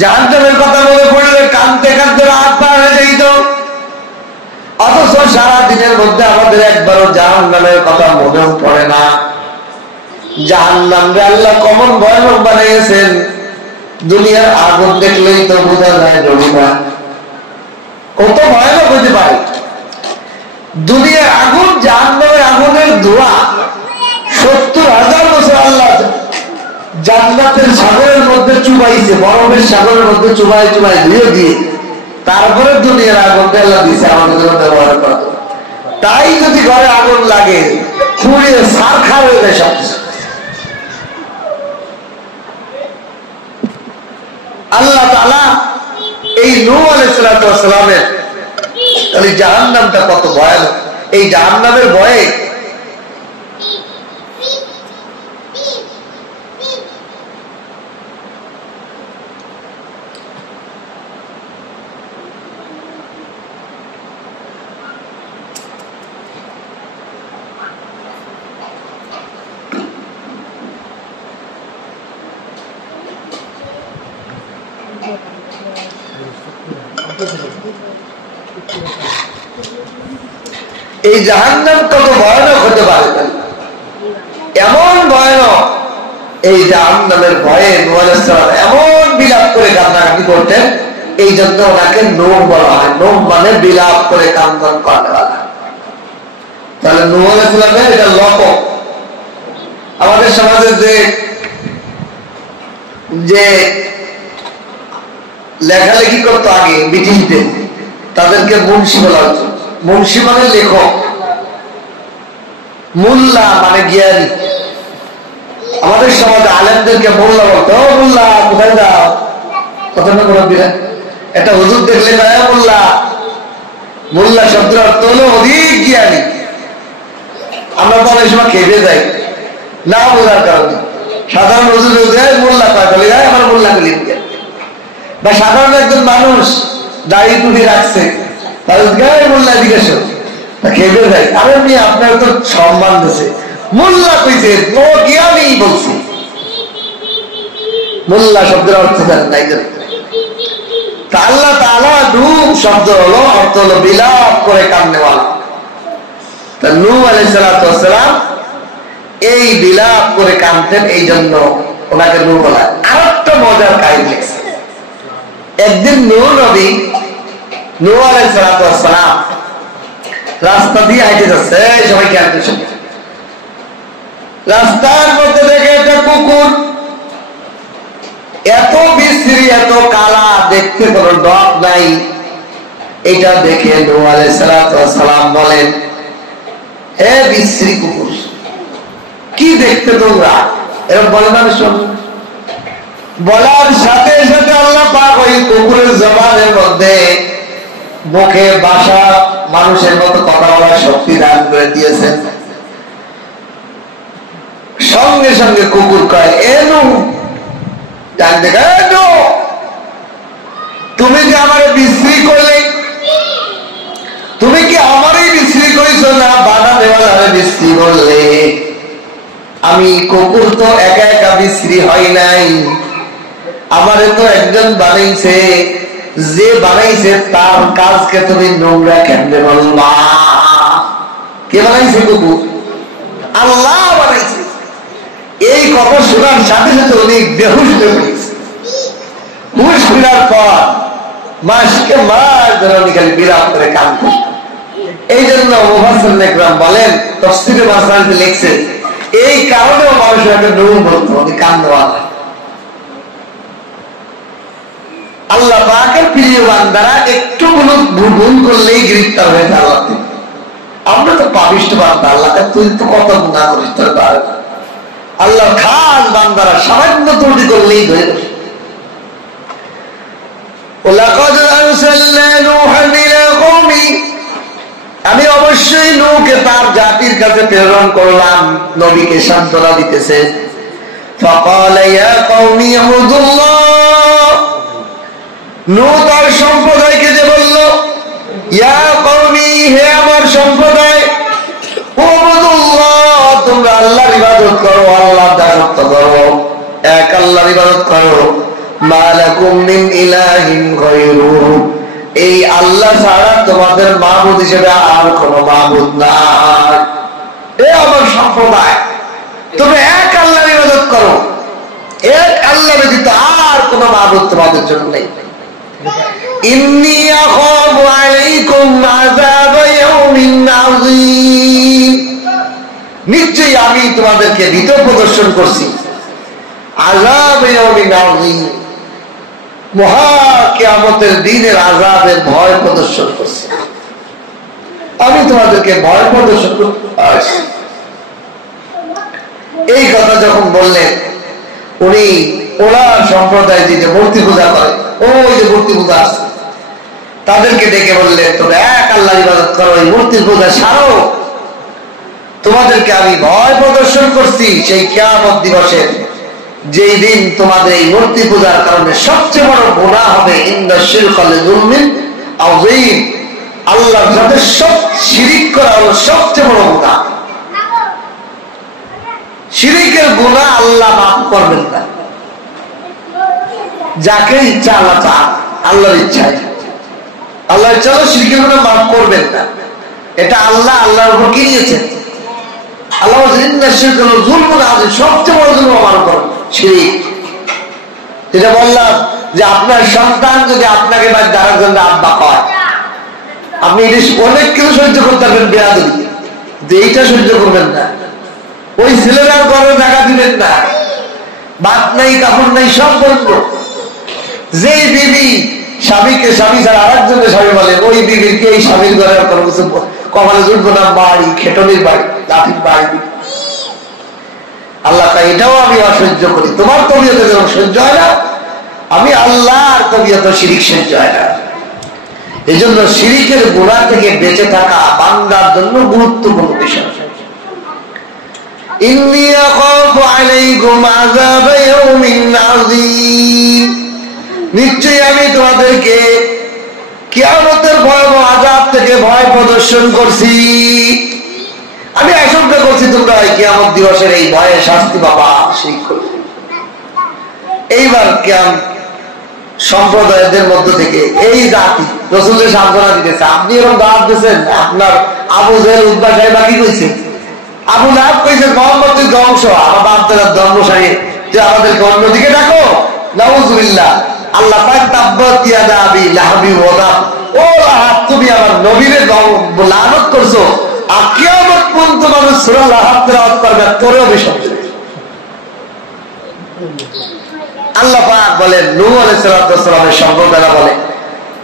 জাহান্নামের কথা মনে পড়লে কাঁদতে কাঁদতে রাত পার হয়ে যেত, অথচ সারা দিনের মধ্যে আমাদের একবারও জাহান্নামের কথা মনেও পড়ে না। জাহান্নামকে আল্লাহ কেমন ভয়ানক বানিয়েছেন, দুনিয়ার আগুন দেখলেই তো বোঝা যায় জমিনা কত ভয়ানক হতে পারে। দুনিয়ার আগুন, জাহান্নামের আগুনের ধোঁয়া 70,000 বছর আল্লাহ জান্নাতের সাগরের মধ্যে চুবাইছে, বরফের সাগরের মধ্যে চুবাই চুবাই ধুয়ে দিয়ে তারপরে দুনিয়ার আগুনটা আল্লাহ দিয়েছে আমাদের জন্য ব্যবহার করা। তাই যদি ঘরে আগুন লাগে পুড়িয়ে ছারখার হয়ে যায় সবকিছু। আল্লাহ তাআলা এই নূহ আলাইহিস সালামের এই জাহান্নামটা কত ভয়ানক, এই জাহান্নামের ভয়ে এই জাহান্নাম কত ভয়ানক হতে পারে, এমন ভয়ানক। এই জাহান্নামের ভয়ে নূহ আলাইহিস সালাম এমন বিলাপ করে কান্নাকাটি করতেন, এই জন্য ওনাকে নূহ বলা হয়। নূহ মানে বিলাপ করে কান্দন করেওয়ালা। তাহলে নূহ আলাইহিস সালামের এটা লকব। আমাদের সমাজে যে লেখালেখি করতো আগে ব্রিটিশদের, তাদেরকে মুন্সি বলা হতো। মুন্সি মানে লেখক, মোল্লা মানে জ্ঞানী। আমাদের সমাজে আলেমদেরকে মোল্লা বলতো, ও মোল্লা কোথায় যাও, কথা না বলা দিলেন। একটা হুজুর দেখলে মোল্লা, মোল্লা শব্দের অর্থ হলো অধিক জ্ঞানী। আমরা তো অনেক সময় খেপে যাই না বোঝার কারণে। সাধারণ হুজুর মোল্লা কয় বলে যায়, আমার মোল্লা বলি। বা সাধারণ একজন মানুষ দাড়ি টুপি রাখছে, মোল্লা জিজ্ঞেস খেপে যায়, আরে মেয়ে আপনার তো সম্মান দিয়েছে, মোল্লা কইছে ও জ্ঞানী বলছে। মোল্লা শব্দের অর্থ জানেন নাই। আল্লাহ তাআলা নূহ শব্দ হলো অর্থ হলো বিলাপ করে কান্নেওয়ালা। তা নূহ আলাইহিস সালাম এই বিলাপ করে কাঁদতেন, এই জন্য ওনাকে নূহ বলা। আরেকটা মজার কাহিনী লেখছে। একদিন নূহ নবী, নূহ আলাইহিস সালাম রাস্তা দিয়ে হাঁটে যাচ্ছে, সবাই খেয়াল করছে। রাস্তার মধ্যে দেখে একটা কুকুর, এত বিশ্রী, এত কালা, দেখতে কোনো ডগ নাই। এটা দেখে নূহ আলাইহিস সালাম বলেন, হে বিশ্রী কুকুর, কি দেখতে তোমরা? এরকম বলে না শুনুন। বলার সাথে সাথে আল্লাহ পাক ওই কুকুরের জবানের মধ্যে মুখে বাসা মানুষের মতো কথা বলার শক্তি দান করে দিয়েছেন। সঙ্গে সঙ্গে কুকুর কয়, এনু তুমি কি আমার বিশ্রী করলে? তুমি কি আমারই বিশ্রী করেছ না বাধা দেওয়ালে বিশ্রী করলে? আমি কুকুর তো একা একা বিশ্রী হয় নাই, আমারে তো একজন বানাইছে, যে বানাইছে তার কাজকে তুমি নোংরা কেমনে বলবা? কে বানাইছে কুকুর? আল্লাহ বানাইছে। এই কথা শোনার সাথে সাথে অনেক বেহুশ হয়ে পড়েছে। হুশ ফিরার পর মাসকে মাস ধরে উনি খালি বিরাম করে কান করতেন। এই জন্য মুফাসসিরিন ইকরাম বলেন, তাফসীরে মাসআলাতে লিখছেন, এই কারণেও মানুষের একটা নুন বলতো উনি কান দেওয়া। আল্লাহ পাকের প্রিয় বান্দারা একটু কোনো ভুল করলেই গ্রেফতার হয়ে যায় আল্লাহ থেকে। আমরা তো পাপিষ্ঠ বান্দা, আল্লাহকে তুই তো কত গুনাহ করিস তোর পারে। আল্লাহ খাস বান্দারা সামান্য ত্রুটি করলেই ধরে বসে। ওয়ালাকাদ আরসালনা নূহান ইলা কওমি, আমি অবশ্যই নূহকে তার জাতির কাছে প্রেরণ করলাম। নবীকে সান্ত্বনা দিতেছে। ফাকালা ইয়া কওমি ইবুদুল্লাহ, নূহ তার সম্প্রদায়কে যে বলল, ইয়া কওমি, হে আমার সম্প্রদায়, উবুদুল্লাহ, তোমরা আল্লাহর ইবাদত করো, আল্লাহর দাসত্ব করো, এক আল্লাহর ইবাদত করো। মা লাকুম মিন ইলাহিন গায়রুহু, এই আল্লাহ ছাড়া তোমাদের মাবুদ হিসেবে আর কোনো মাবুদ নাই। এ আমার সম্প্রদায়, তুমি এক আল্লাহর ইবাদত করো, এক আল্লাহ ব্যতীত আর কোনো মাবুদ তোমাদের জন্য নেই। ইন্নী আখাফু আলাইকুম আযাব ইয়াউমিন আযীম, নিশ্চয়ই আমি তোমাদেরকে ভীত প্রদর্শন করছি আযাব ইয়াউমিন আযীম, মহা কিয়ামতের দিনের আযাবের ভয় প্রদর্শন করছি। আমি তোমাদেরকে ভয় প্রদর্শন করছি। এই কথা যখন বললেন, উনি ওনার সম্প্রদায় যে মূর্তি পূজা করে, ওই যে মূর্তি পূজা আছে, তাদেরকে ডেকে বললেন, তোমরা এক আল্লাহর ইবাদত করো, এই মূর্তি পূজা ছাড়ো। তোমাদেরকে আমি ভয় প্রদর্শন করছি সেই কিয়ামত দিবসের, যেই দিন তোমাদের এই মূর্তি পূজার কারণে সবচেয়ে বড় গুনাহ হবে। ইন্না শিরকা লিযুলমিন আযীম, আল্লাহর সাথে শিরিক করা হলো সবচেয়ে বড় গুনাহ। শিরিকের গুনাহ আল্লাহ মাফ করবেন না, যাকে ইচ্ছা আল্লাহ চান, আল্লাহর ইচ্ছায়। আল্লাহ ইচ্ছা শিরিকের গুনাহ মাফ করবেন না, এটা আল্লাহ আল্লাহর উপর কি নিয়েছেন? আল্লাহ ইন্না শিরকা লিযুলমিন আযীম, সবচেয়ে বড় জুলুম আমার উপর শিরিক। যেটা বললাম যে আপনার সন্তান যদি আপনাকে দ্বারার জন্য আব্বা কয়, আপনি অনেক কিছু সহ্য করতে পারবেন বেয়াদবি, যে এইটা সহ্য করবেন না। ওই ছেলেরাও ঘরে টাকা দিবেন না, ভাত নাই, কাপড় নাই, সব বলবো। যে বিবি স্বামীকে স্বামী ছাড়া আরেকজনের স্বামী বলে, ওই বিবির কে এই স্বামীর ঘরে কোনো কিছু কপালে জুটবো না, বাড়ি খেটনির বাড়ি, লাঠির বাড়ি। আল্লাহ তাই এটাও আমি অসহ্য করি। তোমার তবিয়তে যেমন সহ্য হয় না, আমি আল্লাহর তবিয়ত শিরিক সহ্য হয় না। এই জন্য শিরিকের গুনাহ থেকে বেঁচে থাকা বান্দার জন্য গুরুত্বপূর্ণ বিষয়। ইন্নী আখাফু আলাইকুম আযাব ইয়াউমিন আযীম, নিশ্চয়ই আমি তোমাদেরকে কিয়ামতের ভয়াবহ আযাব থেকে ভয় প্রদর্শন করছি। আমি আশঙ্কা করছি তোমরা কিয়ামত দিবসের এই ভয়ে শাস্তি পাবা। এইবার সম্প্রদায়দের মধ্য থেকে এই জাতি রাসূলের সান্ত্বনা দিতেছে। আপনি এরকম দাওয়াত দিয়েছেন, আপনার আবু জেহেল উতবা সাহেব কি কইছে? আবু লাহাব কইছে, মুহাম্মদ তুই ধ্বংস, আমার বাপ দাদার ধর্মশালী, যে আমাদেরকে অন্যদিকে ডাকো। নাউযুবিল্লাহ। আল্লাহ পাক তাব্বাত ইয়াদা আবি লাহাবি ওয়া তাব, ও লাহাব তুমি আমার নবীরে লানত করছো, আর কিয়ামত পর্যন্ত মানুষ সূরা লাহাব তেলাওয়াত করবে, তোরেও বিষয়। আল্লাহ পাক বলেন, নূহ আলাইহিস সালামের সম্প্রদায়রা বলে,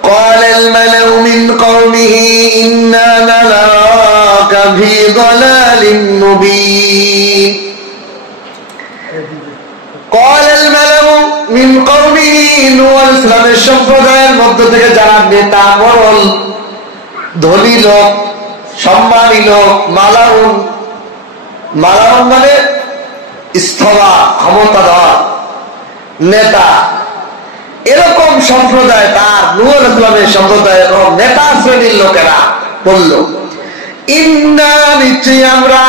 ক্বালাল মালাউ মিন কওমিহি ইন্না লারাকা ফি যালালিন মুবিন। ক্বালাল মালাউ মিন কওমিহি, নূহ আলাইহিস সালামের সম্প্রদায়ের মধ্য থেকে যারা নেতা মরল, ধনী লোক, সম্মানী লোক, মালাউন, মালাউন মানে স্থলা, ক্ষমতাধর নেতা, এরকম সম্প্রদায়, তার নূহ আলাইহিস সম্প্রদায় এবং নেতা শ্রেণীর লোকেরা বলল, ইন্না নিশ্চয়ই আমরা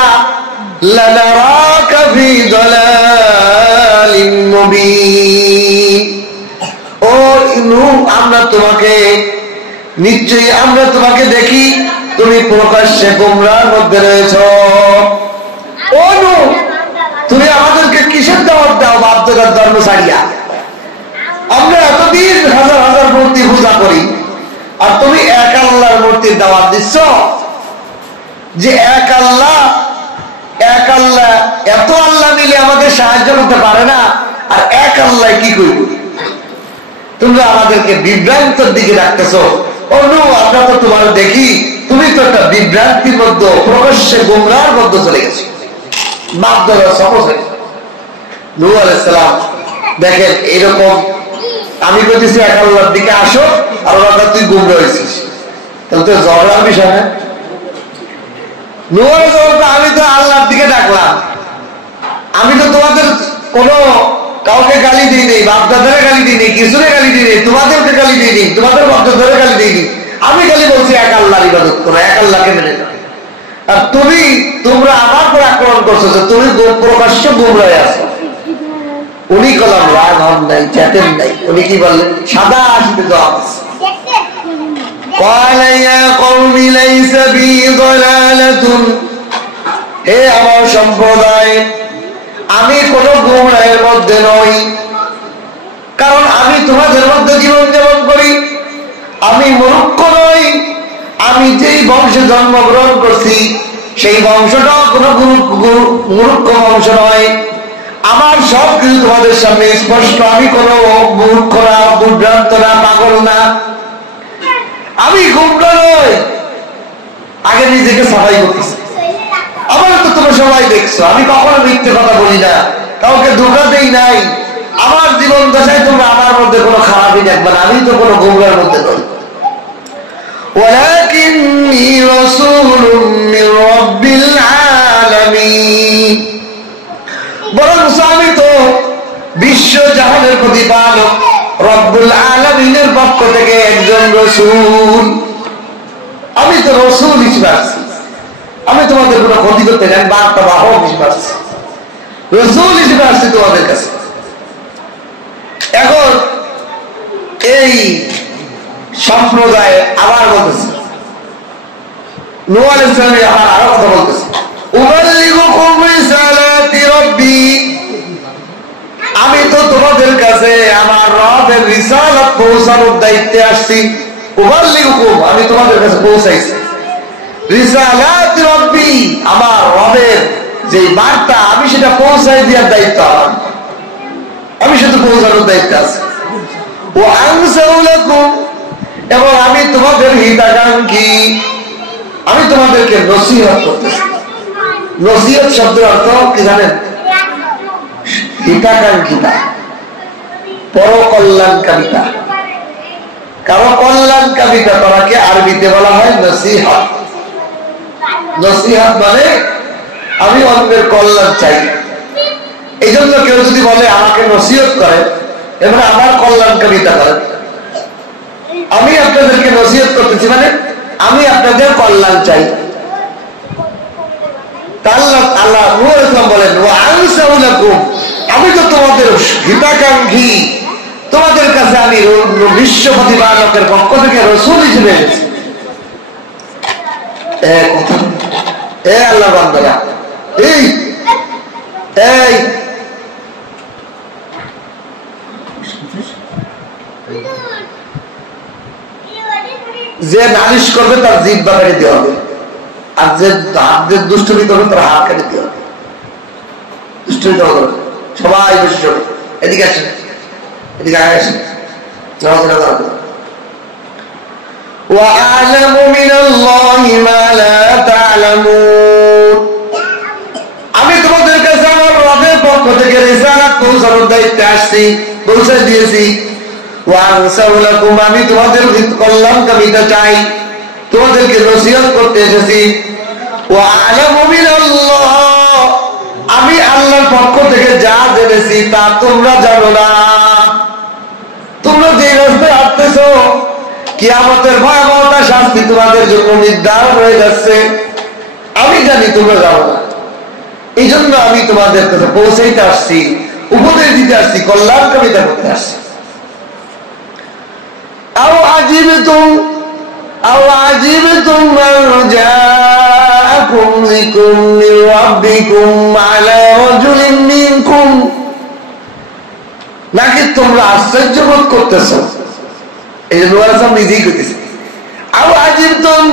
লানারাকা ফি দালালিন মুবিন, ও নূহ আমরা তোমাকে নিশ্চয়ই আমরা তোমাকে দেখি তুমি প্রকাশ্যে গোমরাহর মধ্যে রয়েছো। ও নূহ তুমি আমাদেরকে কিসের দাওয়াত দাও বাপদাদার ধর্ম ছাড়িয়া? আমরা এতদিন হাজার হাজার মূর্তি পূজা করি আর তুমি এক আল্লাহর মূর্তির দাওয়াত দিচ্ছ? যে এক আল্লাহ, এক আল্লাহ, এত আল্লাহ মিলে আমাদের সাহায্য করতে পারে না, আর এক আল্লাহ কি করব? তোমরা আমাদেরকে বিভ্রান্তের দিকে রাখতেছো। ও নূহ আমরা তো তোমার দেখি তুমি তো একটা বিভ্রান্তির মধ্যে, প্রকাশ্যে গোমরাহর মধ্যে চলে গেছো, বাপদাদার সহজ হয়ে। নূহ আলাইহিস সালাম দেখেন এরকম, আমি বলতেছি এক আল্লাহর দিকে আসো, আর ওরা তুই গোমরাহ হয়েছিস, তাহলে তো ঝগড়ার বিষয় না। নূহ আলাইহিস সালাম আমি তো আল্লাহর দিকে ডাকলাম, আমি তো তোমাদের কোনো কাউকে গালি দিই নেই, বাপদাদারে গালি দিই নেই, কিছুরে গালি দিই নেই, তোমাদেরকে গালি দিই নেই, তোমাদের বাপদাদারে গালি দিই নেই, আমি খালি বলছি এক আল্লাহর ইবাদত করো, এক আল্লাহকে মেনে নাও। আর তোমরা আমার পর আক্রমণ করছো যে তুমি প্রকাশ্য গোমরাহ আছো। উনি কলাম রাগ হন নাই, চ্যাটেন নাই, উনি কি বললেন? সাদা আসবে জবাব, قال يا قوم ليس بي ضلالة, হে আমার সম্প্রদায় আমি কোন গোমরাহের মধ্যে নই, কারণ আমি তোমাদের মধ্যে জীবন যাপন করি, আমি মূর্খ নই, আমি যেই বংশে জন্মগ্রহণ করছি সেই বংশটাও কোনো মূর্খ বংশ নয়, আমার সব কিছু তোমাদের সামনে স্পষ্ট, আমি কোনো মূর্খ না, বিভ্রান্ত না, পাগল না, আমি গোমরাহ নই। আগে নিজেকে সাফাই করতেছি, আমার তো তোমরা সবাই দেখছো আমি কখনো মিথ্যে কথা বলি না, কাউকে ধোঁকা দেই নাই, আমার জীবন দশায় তোমরা আমার মধ্যে কোনো খারাপই দেখবে না, আমি তো কোনো গোমরাহের মধ্যে নই। ওয়ালাকিন্নী রাসূলুম মির রাব্বিল আলামিন, বরং আমি তো বিশ্ব জাহানের প্রতিপালক রব্বুল আলামিনের পক্ষ থেকে একজন রাসূল, আমি তো রাসূল হিসেবে আসছি, আমি তোমাদের কোনো ক্ষতি করতে চাই, বার্তা বাহক হিসেবে আসছি, রাসূল হিসেবে আসছি তোমাদের কাছে। এখন এই সম্প্রদায় আবার বলতেছে, নূহ আলাইহিস সালাম আবার আরো কথা বলতেছে, উবাল্লিগুকুম রিসালাতি রাব্বি, আমি তো তোমাদের কাছে আমার রবের রিসালাত পৌঁছানোর দায়িত্বে আসছি। উবাল্লিগুকুম আমি তোমাদের কাছে পৌঁছাইছি, রিসালাতি রাব্বি আমার রবের যে বার্তা আমি সেটা পৌঁছাই দেওয়ার দায়িত্ব আমার, আমি সেটা পৌঁছানোর দায়িত্ব আছে। ও আনসাউ লাকুম, এবং আমি তোমাদের হিতাকাঙ্ক্ষী, আমি তোমাদেরকে নসিহত করতেছি। নসিহত শব্দের অর্থ কি জানেন? হিতাকাঙ্ক্ষিতা, পরকল্যাণকামিতা, কারো কল্যাণকামিতা করাকে আরবিতে বলা হয় নসিহত। নসিহত মানে আমি অন্যের কল্যাণ চাই, এই জন্য কেউ যদি বলে আমাকে নসিহত করে এবং আমার কল্যাণকামিতা করে, আমি আপনাদেরকে নসিহত করতেছি মানে আমি আপনাদের কল্যাণ চাই। আল্লাহ নূহ আলাইহিস সালাম বলেন, ওয়া আনসাউ লাকুম, আমি তো তোমাদের হিতাকাঙ্ক্ষী, তোমাদের কাছে আমি বিশ্ব প্রতিপালকের পক্ষ থেকে রাসূল হিসেবে এসেছি। আল্লাহ বান্দারা, এই যে নালিশ করবে তার জিহ্বা কেটে দেওয়া হবে, আর যে দুষ্টুমি করবে তার হাত কেটে দেওয়া হবে। দুষ্টুমি দেওয়া করবে সবাই বসে যাবে, এদিকে আসেন, এদিকে আসেন, وَأَعْلَمُ مِنَ اللَّهِ مَا لَا تَعْلَمُونَ, আমি তোমাদের কাছে আমার রবের পক্ষ থেকে রিসালাত পৌঁছানোর দায়িত্বে আসছি, পৌঁছে দিয়েছি। ওয়া আনসাউ লাকুম, আমি তোমাদের কল্যাণকামিতা চাই, তোমাদেরকে নসিহত করতে এসেছি। আমি আল্লাহর পক্ষ থেকে যা জেনেছি তা তোমরা জানো না। তোমরা যে রাস্তায় হাঁটতেছ কিয়ামতের ভয়াবহতা শাস্তি তোমাদের জন্য নির্ধারণ হয়ে যাচ্ছে, আমি জানি তোমরা জানো না। এই জন্য আমি তোমাদের কাছে পৌঁছাইতে আসছি, উপদেশ দিতে আসছি, কল্যাণ কামিতা করতে আসছি। আও আজিবতুম মান জাআকুম যিকরুম মির রাব্বিকুম আলা রাজুলিন মিনকুম, নাকি তোমরা আশ্চর্য বোধ করতেছো? এই যে নূর আলম নিজেই করতেছে, আও আজিবতুম,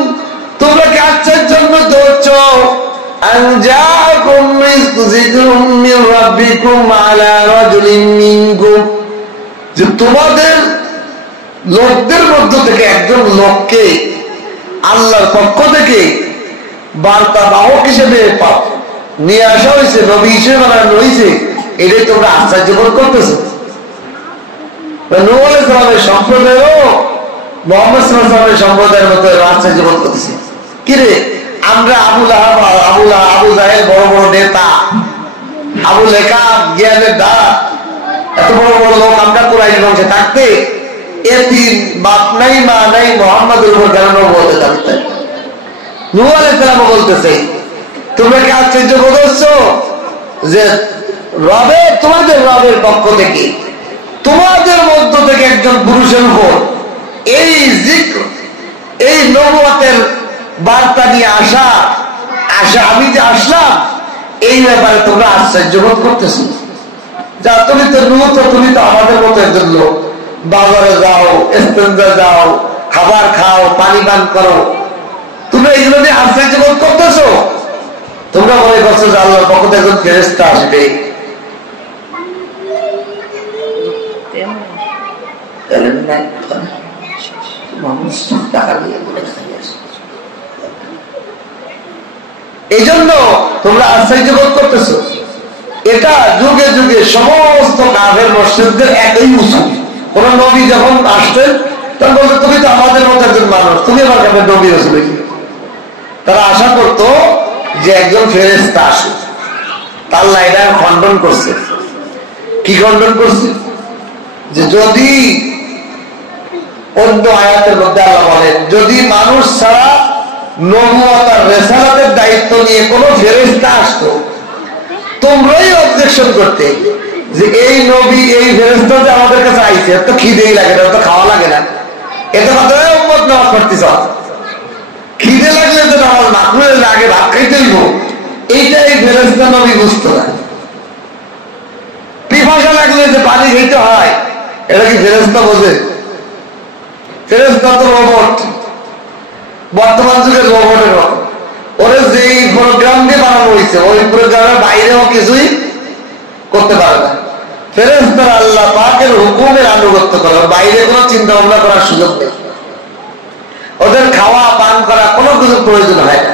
তোমরা কি আশ্চর্য বোধ করছো? আন জাআকুম যিকরুম মির রাব্বিকুম আলা রাজুলিন মিনকুম, যে তোমাদের লোকদের মধ্য থেকে একজন লোককে আল্লাহর পক্ষ থেকে বার্তা বাহক হিসেবে নিয়ে আসা হয়েছে, নবী হিসেবে বানানো হয়েছে, এটাই তোমরা আশ্চর্য বোধ করতেছো? নূহ আলাইহিস সালামের সম্প্রদায়ও মুহাম্মদ সাল্লাল্লাহু আলাইহি ওয়াসাল্লামের সম্প্রদায়ের মতো আশ্চর্য বোধ করতেছে। কিরে, আমরা আবু লাহাব, আবু জাহেল বড় বড় নেতা, আবু লেকাব জ্ঞানের দাঁত, এত বড় বড় লোক আমরা কুরাইশ বংশে থাকতে এতিম বাপ নাই মা নাই মুহাম্মাদের উপর কেন বলতে থাকতেন? নূহ আলাইহিস সালাম বলতেছে, তোমরা কি আশ্চর্য বোধ করছো যে তোমাদের রবের পক্ষ থেকে তোমাদের মধ্য থেকে একজন পুরুষের উপর এই যিকর, এই নবুয়তের বার্তা নিয়ে আসা আমি যে আসলাম, এই ব্যাপারে তোমরা আশ্চর্য বোধ করতেছো? যা তুমি তো নূহ, তুমি তো আমাদের মতো একজন লোক, বাজারে যাও, ইস্তেঞ্জা যাও, খাবার খাও, পানি পান করো, তুমি এইগুলো নিয়ে আশ্চর্য বোধ করতেছো? তোমরা মনে করছো যে আল্লাহর পক্ষ থেকে একজন ফেরেশতা আসবে। এই জন্য তোমরা আশ্চর্য বোধ করতেছো। এটা যুগে যুগে সমস্ত কাফের মুশরিকদের একই উসুল। কোন নবী যখন আসতেন তখন বলতো, তুমি তো আমাদের মতো একজন মানুষ, তুমি আবার কেন নবী রাসূল? তারা আশা করতো যে একজন ফেরেশতা আসে। তার লাইন খণ্ডন করছে। কি খণ্ডন করছে? যে যদি অন্য আয়াতের মধ্যে আল্লাহ বলেন, যদি মানুষ ছাড়া নবুয়ত আর রিসালাতের দায়িত্ব নিয়ে কোনো ফেরেশতা আসতো, তোমরাই অবজেকশন করতে যে এই নবী, এই ফেরেশতা যে আমাদের কাছে আইছে, এত খিদেই লাগে না, এত খাওয়া লাগে না, এত কথা উম্মত নামাজ পড়তেছ, খিদে লাগলে তো নামাজ না পড়লে আগে ভাত খাইতে হইব, এইটা এই ফেরেশতা নবী বুঝতো না। পিপাসা লাগলে যে পানি খেতে হয়, এটা কি ফেরেশতা বোঝে? ফেরেশতা তো রোবট, বর্তমান যুগের রোবটের মতো। ওরে যেই প্রোগ্রাম দিয়ে বানানো হয়েছে, ওই প্রোগ্রামের বাইরেও কিছুই করতে পারে না। ফেরেশতারা আল্লাহ পাকের হুকুমের আনুগত্য করে, বাইরে কোনো চিন্তা ভাবনা করার সুযোগ নেই। ওদের খাওয়া পান করা কোনো কিছু প্রয়োজন হয় না।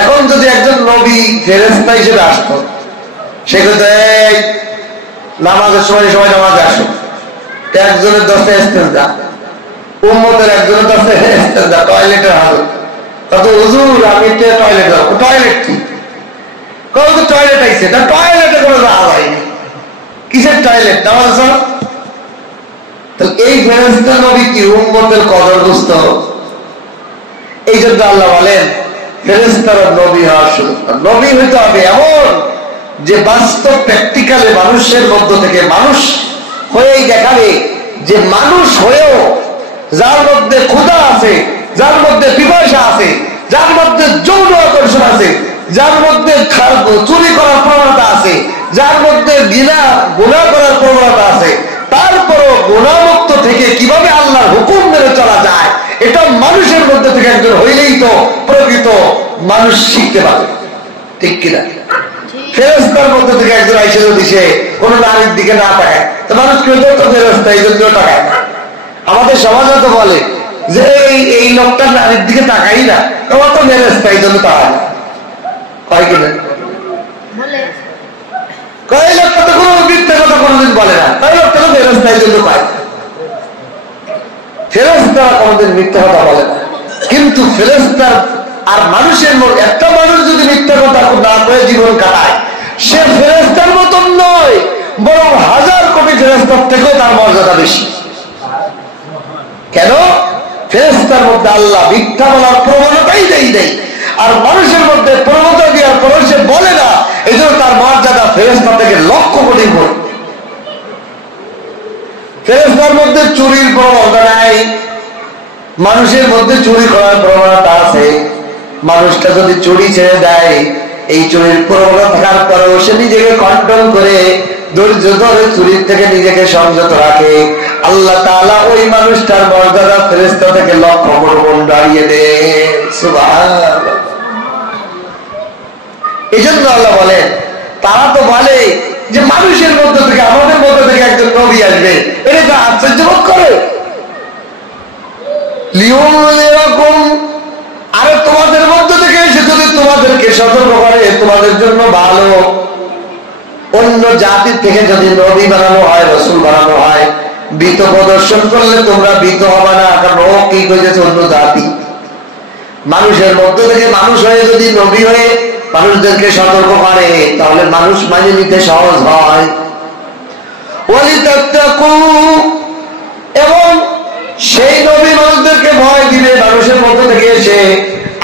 এখন যদি একজন নবী ফেরেশতা হিসেবে আসতো, সেক্ষেত্রে নামাজের সময় সবাই নামাজে আসো, একজনের 10টা ইস্তেঞ্জা, উম্মতের একজনের 10টা ইস্তেঞ্জা, টয়লেটের হাজত, কত হুজুর আমি টয়লেট যাবো, টয়লেট কি কত টয়লেট আইছে, টয়লেটে কোনো যাওয়া হয়নি, কিসের টয়লেট? নামাজ আসো। এই ফেরেশতা নবী কি উম্মতের কদর বুঝতে হবে? এই জন্য আল্লাহ বলেন ফেরেশতারা নবী হওয়ার সুযোগ, নবী হইতে হবে এমন যে বাস্তব প্র্যাকটিক্যালে মানুষের মধ্য থেকে মানুষ হয়েই দেখাবে যে মানুষ হয়েও যার মধ্যে ক্ষুধা আছে, যার মধ্যে পিপাসা আছে, যার মধ্যে যৌন আকর্ষণ আছে, যার মধ্যে চুরি করার প্রবণতা আছে, যার মধ্যে গুনাহ করার প্রবণতা আছে, তারপরও গুনাহমুক্ত থেকে কিভাবে আল্লাহর হুকুম মেনে চলা যায়, এটা মানুষের মধ্যে থেকে একজন হইলেই তো প্রকৃত মানুষ শিখতে পারে। ঠিক কিনা? ফেরেশতার মধ্যে থেকে একজন আইসে যদি সে কোন নারীর দিকে না তাকায়, তো মানুষ কেউ তো ফেরেশতা এই জন্য তাকায় না। আমাদের সমাজে তো বলে যে এই লোকটা নারীর দিকে তাকাই না, তোমার তো ফেরেশতা এই জন্য তাকায় না, কয় কিনা? কয় লোকটা তো কোনো মিথ্যা কথা কোনোদিন বলে না, তাই লোকটা তো ফেরেশতা এই জন্য পায়। ফেরেশতারা কোনোদিন মিথ্যা কথা বলে না। কিন্তু ফেরেশতা আর মানুষের মধ্যে একটা মানুষ যদি মিথ্যা কথা না করে জীবন কাটায়, সে ফেরেশতার মতন নয়, বরং 1000 কোটি ফেরেশতার থেকেও তার মর্যাদা বেশি। কেন? ফেরেশতার মধ্যে আল্লাহ মিথ্যা বলার প্রবণতাই দেয়, আর মানুষের মধ্যে প্রবণতা দেওয়ার পরে সে বলে না, এই জন্য তার মর্যাদা ফেরেশতা থেকে লক্ষ কোটি গুণ। ফেরেশতার মধ্যে চুরির প্রবণতা নাই, মানুষের মধ্যে চুরি করার প্রবণতা আছে। মানুষটা যদি চুরি ছেড়ে দেয়, এই চুরির প্রবণতা থাকার পরেও সে নিজেকে কন্ট্রোল করে ধৈর্য ধরে চুরির থেকে নিজেকে সংযত রাখে, আল্লাহ তাআলা ওই মানুষটার মর্যাদা ফেরেশতা থেকে লক্ষ গুণ বাড়িয়ে দেন। সুবহানাল্লাহ। এই জন্য আল্লাহ বলেন, তারা তো বলে যে মানুষের মধ্য থেকে, আমাদের মধ্য থেকে একজন নবী আসবে, এটা তো আশ্চর্য বোধ করে। আরে তোমাদের মধ্য থেকে এসে যদি তোমাদেরকে সতর্ক করে, তোমাদের জন্য ভালো। অন্য জাতির থেকে যদি নবী বানানো হয়, রাসূল বানানো হয়, ভীত প্রদর্শন করলে তোমরা ভীত হবে না, কারণ ও কি করেছে অন্য জাতি। মানুষের মধ্য থেকে মানুষ হয়ে যদি নবী হয়ে মানুষদেরকে সতর্ক করে, তাহলে মানুষ মানে নিতে সহজ হয়। এবং সেই নবী মানুষদেরকে ভয় দিবে মানুষের মধ্য থেকে এসে,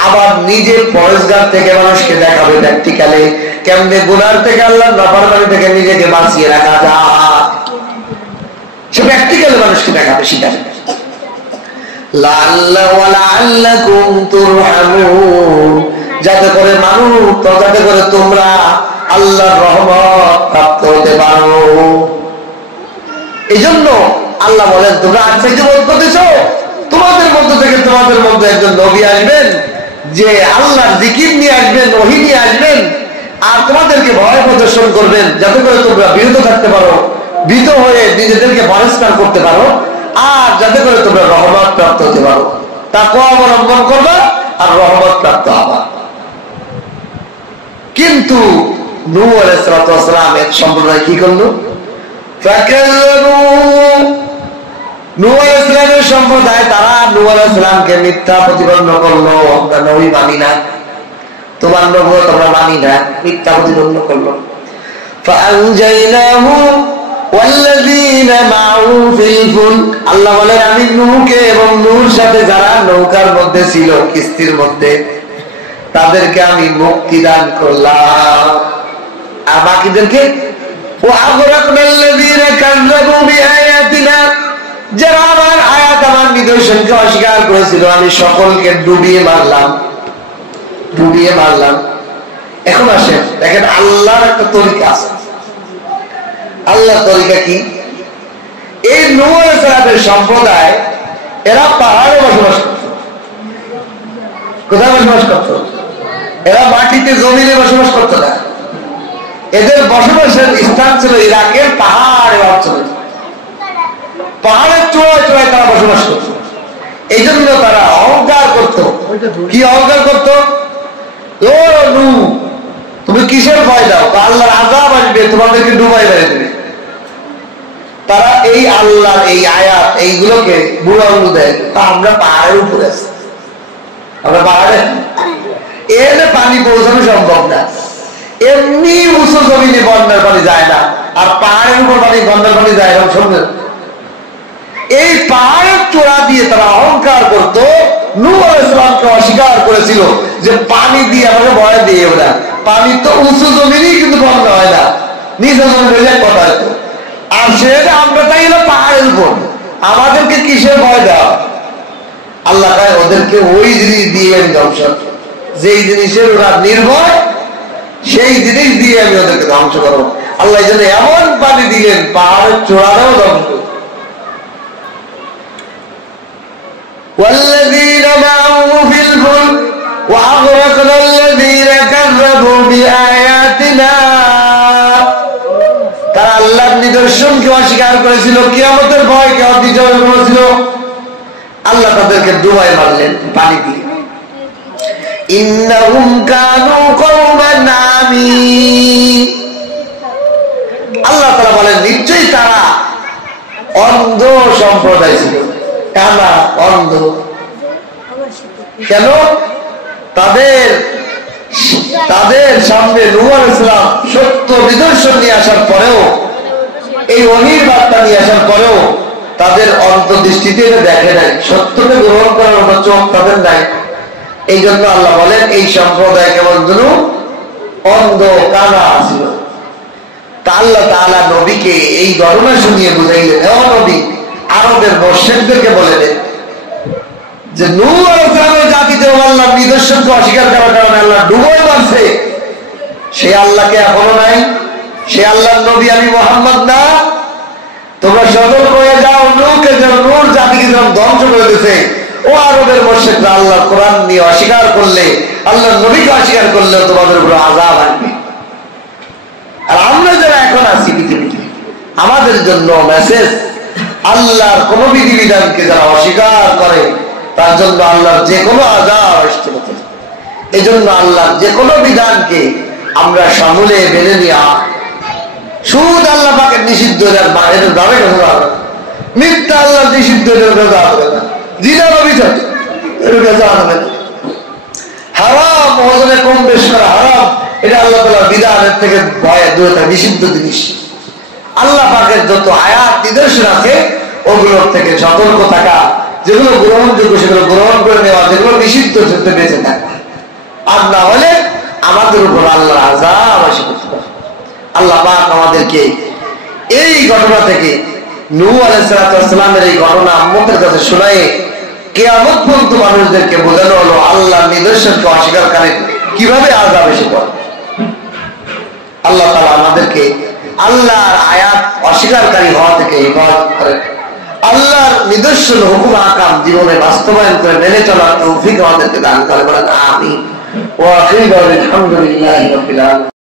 আবার নিজের পরেশগার থেকে মানুষকে দেখাবে প্র্যাকটিক্যালে কেমনে গুনার থেকে, আল্লাহর নাফরমানি থেকে নিজেকে বাঁচিয়ে রাখা যায়। সে প্র্যাকটিক্যালে মানুষকে দেখাবে, শিখাবে। লাআল্লাকুম তুরহামুন, যাতে করে মানুষ, যাতে করে তোমরা আল্লাহর রহমত প্রাপ্ত হতে পারো। এই জন্য আল্লাহ বলেন, তোমরা আশ্চর্য বোধ করতেছ, তোমাদের মধ্য থেকে তোমাদের মধ্যে একজন নবী আসবেন, যে আল্লাহর জিকির নিয়ে আসবেন, ওহী নিয়ে আসবেন, আর তোমাদেরকে ভয় প্রদর্শন করবেন, যাতে করে তোমরা বিরত থাকতে পারো, ভীত হয়ে নিজেদেরকে পরিষ্কার করতে পারো, আর যাতে করে তোমরা রহমত প্রাপ্ত হতে পারো। তাকওয়া অবলম্বন করবা আর রহমত প্রাপ্ত হবা। কিন্তু নূহ আলাইহিস সালাম এক সম্প্রদায় কি করলো? নূহ আলাইহিস সালামের সম্প্রদায়, তারা নূহ আলাইহিস সালামকে মিথ্যা প্রতিপন্ন করলো, আমরা নবী মানি না, তোমার নবুয়ত আমরা মানি না, মিথ্যা প্রতিপন্ন করলো। ফাআনজাইনাহু ওয়াল্লাযীনা মা'হু ফিল ফুলক, আল্লাহ বলেন আমি নূহকে এবং নূহর সাথে যারা নৌকার মধ্যে ছিল, কিস্তির মধ্যে, তাদেরকে আমি মুক্তি দান করলাম। আর বাকিদেরকে ওয়াগরাকনাল্লাযীনা কাযযাবু বিআয়াতিনা, যারা আমার আয়াত, আমার নিদর্শনকে অস্বীকার করেছিল, আমি সকলকে ডুবিয়ে মারলাম। এখন আসেন, দেখেন আল্লাহর একটা তরিকা আছে। আল্লাহর তরিকা কি? এই নূহ আলাইহিস সালামের সম্প্রদায়, এরা পাহাড়ে বসবাস করত। কোথায় বসবাস করত? এরা মাটিতে, জমিনে বসবাস করত না। এদের বসবাসের স্থান ছিল ইরাকের পাহাড়ের অঞ্চলে, পাহাড়ের চূড়ায় তারা বসবাস করত। এই জন্য তারা অহংকার করত। কি অহংকার করত? ও নূহ, তুমি কিসের ভয় দাও? আল্লাহর আযাব আসবে, তোমাদেরকে ডুবাই মেরে দেবে। তারা এই আল্লাহর এই আয়াত, এইগুলোকে বুড়া আঙুল দেয়, আমরা পাহাড়ের উপরে আছি, আমরা পাহাড়ে, এর পানি পৌঁছানো সম্ভব না। এমনি উঁচু জমিনে বন্যার পানি যায় না, আর পাহাড়ের উপর পানি, বন্যার পানি যায় এরকম সম্ভব। এই পাহাড়ের চূড়া দিয়ে তারা অহংকার করত। নূহ আলাইহিস সালামকে অস্বীকার করেছিল যে পানি দিয়ে আমাকে ভয় দিয়ে ওরা, পানি তো উঁচু জমিনেই কিন্তু বন্যা হয় না, নিচু জমি হয়ে যায় কথা হতো। আর সেটা আমরা তাই হলো পাহাড়ের উপর, আমাদেরকে কিসের ভয় দেওয়া? আল্লাহ তাই ওদেরকে ওই জিনিস দিয়ে আমি ধ্বংস, যেই জিনিসের ওরা নির্ভয়, সেই জিনিস দিয়ে আমি ওদেরকে ধ্বংস করবো। আল্লাহ এই জন্য এমন পানি দিলেন, পাহাড়ের চূড়াটাও ধ্বংস। والذين معه في الفلك وأغرقنا الذين كذبوا بآياتنا, তারা আল্লাহর নিদর্শনকে অস্বীকার করেছিল, কিয়ামতের ভয়কে অবিচার করেছিল। আল্লাহ তাদেরকে ডুবাই মারলেন পানি দিয়ে। ইন্নাহুম কানু কওমান আমিন, আল্লাহ তাআলা বলেন নিশ্চয়ই তারা অন্ধ সম্প্রদায় ছিল, কানা, অন্ধ। কেন? তাদের সামনে নূহ আলাইহিস সালাম সত্য নিদর্শন নিয়ে আসার পরেও, এই ওহীর বার্তা নিয়ে আসার পরেও তাদের অন্তর্দৃষ্টিতে এটা দেখে নাই, সত্যকে গ্রহণ করার মতো চোখ তাদের নাই। এই জন্য আল্লাহ বলেন এই সম্প্রদায় কেমন যেন অন্ধ কানা ছিল। তা আল্লাহ তাআলা নবীকে এই ঘটনা শুনিয়ে বুঝাইলেন, হে নবী, আরবের মুশরিকদেরকে বলে দেন যে নূহ আলাইহিস সালামের জাতিতে আল্লাহ নিদর্শনকে অস্বীকার করার কারণে আল্লাহ ডুবোই মারছে, সে আল্লাহকে এখনো নাই, সে আল্লাহর নবী আমি মুহাম্মদ না। তোমরা সতর্ক হয়ে যাও, নূর জাতিকে যখন ধ্বংস করে দিয়েছে, ও আরবের মুশরিকরা আল্লাহর কোরআন নিয়ে অস্বীকার করলে, আল্লাহর নবীকে অস্বীকার করলে তোমাদের উপর আযাব আসবে। আর আমরা যারা এখন আছি পৃথিবীতে, আমাদের জন্য মেসেজ, আল্লাহর কোন বিধিবিধানকে যারা অস্বীকার করে তার জন্য আল্লাহর যে কোনো আযাব আসতে পারে। এই জন্য আল্লাহর যে কোনো বিধানকে আমরা সমূলে মেনে নেওয়া। সুদ আল্লাহ পাকের নিষিদ্ধ, বাইরের দামে কথা হবে, মিথ্যা আল্লাহ নিষিদ্ধ কথা হবে না, জিনার অভিযোগ এর কথা হবে না, হারাম ওজনে কম বেশ করা হারাম, এটা আল্লাহ তাআলার বিধানের থেকে ভয়ে দূরে নিষিদ্ধ জিনিস। আল্লাহ পাকের যত আয়াত নিদর্শন আছে ওগুলোর থেকে সতর্ক থাকা, যেগুলো গ্রহণযোগ্য সেগুলো গ্রহণ করে নেওয়া, যেগুলো নিষিদ্ধ সেগুলো বেঁচে থাকা। আর না হলে আমাদের উপর আল্লাহর আযাব আসে করতে পারে। আল্লাহ পাক আমাদেরকে এই ঘটনা থেকে, নূহ আলাইহিস সালামের এই ঘটনা উম্মতের কাছে শোনায় কিয়ামত পর্যন্ত মানুষদেরকে বোঝানো হলো আল্লাহর নিদর্শনকে অস্বীকারী কিভাবে আযাব এসে পড়ে। আল্লাহ তাআলা আমাদেরকে আল্লাহর আয়াত অস্বীকারী হওয়া থেকে হেফাজত করেন। আল্লাহর নিদর্শন হুকুম আহকাম জীবনে বাস্তবায়ন করে মেনে চলার তৌফিক আমাদেরকে দান করে। বলেন আমিন। ওয়া আখিরু আলহামদুলিল্লাহি রাব্বিল আলামিন।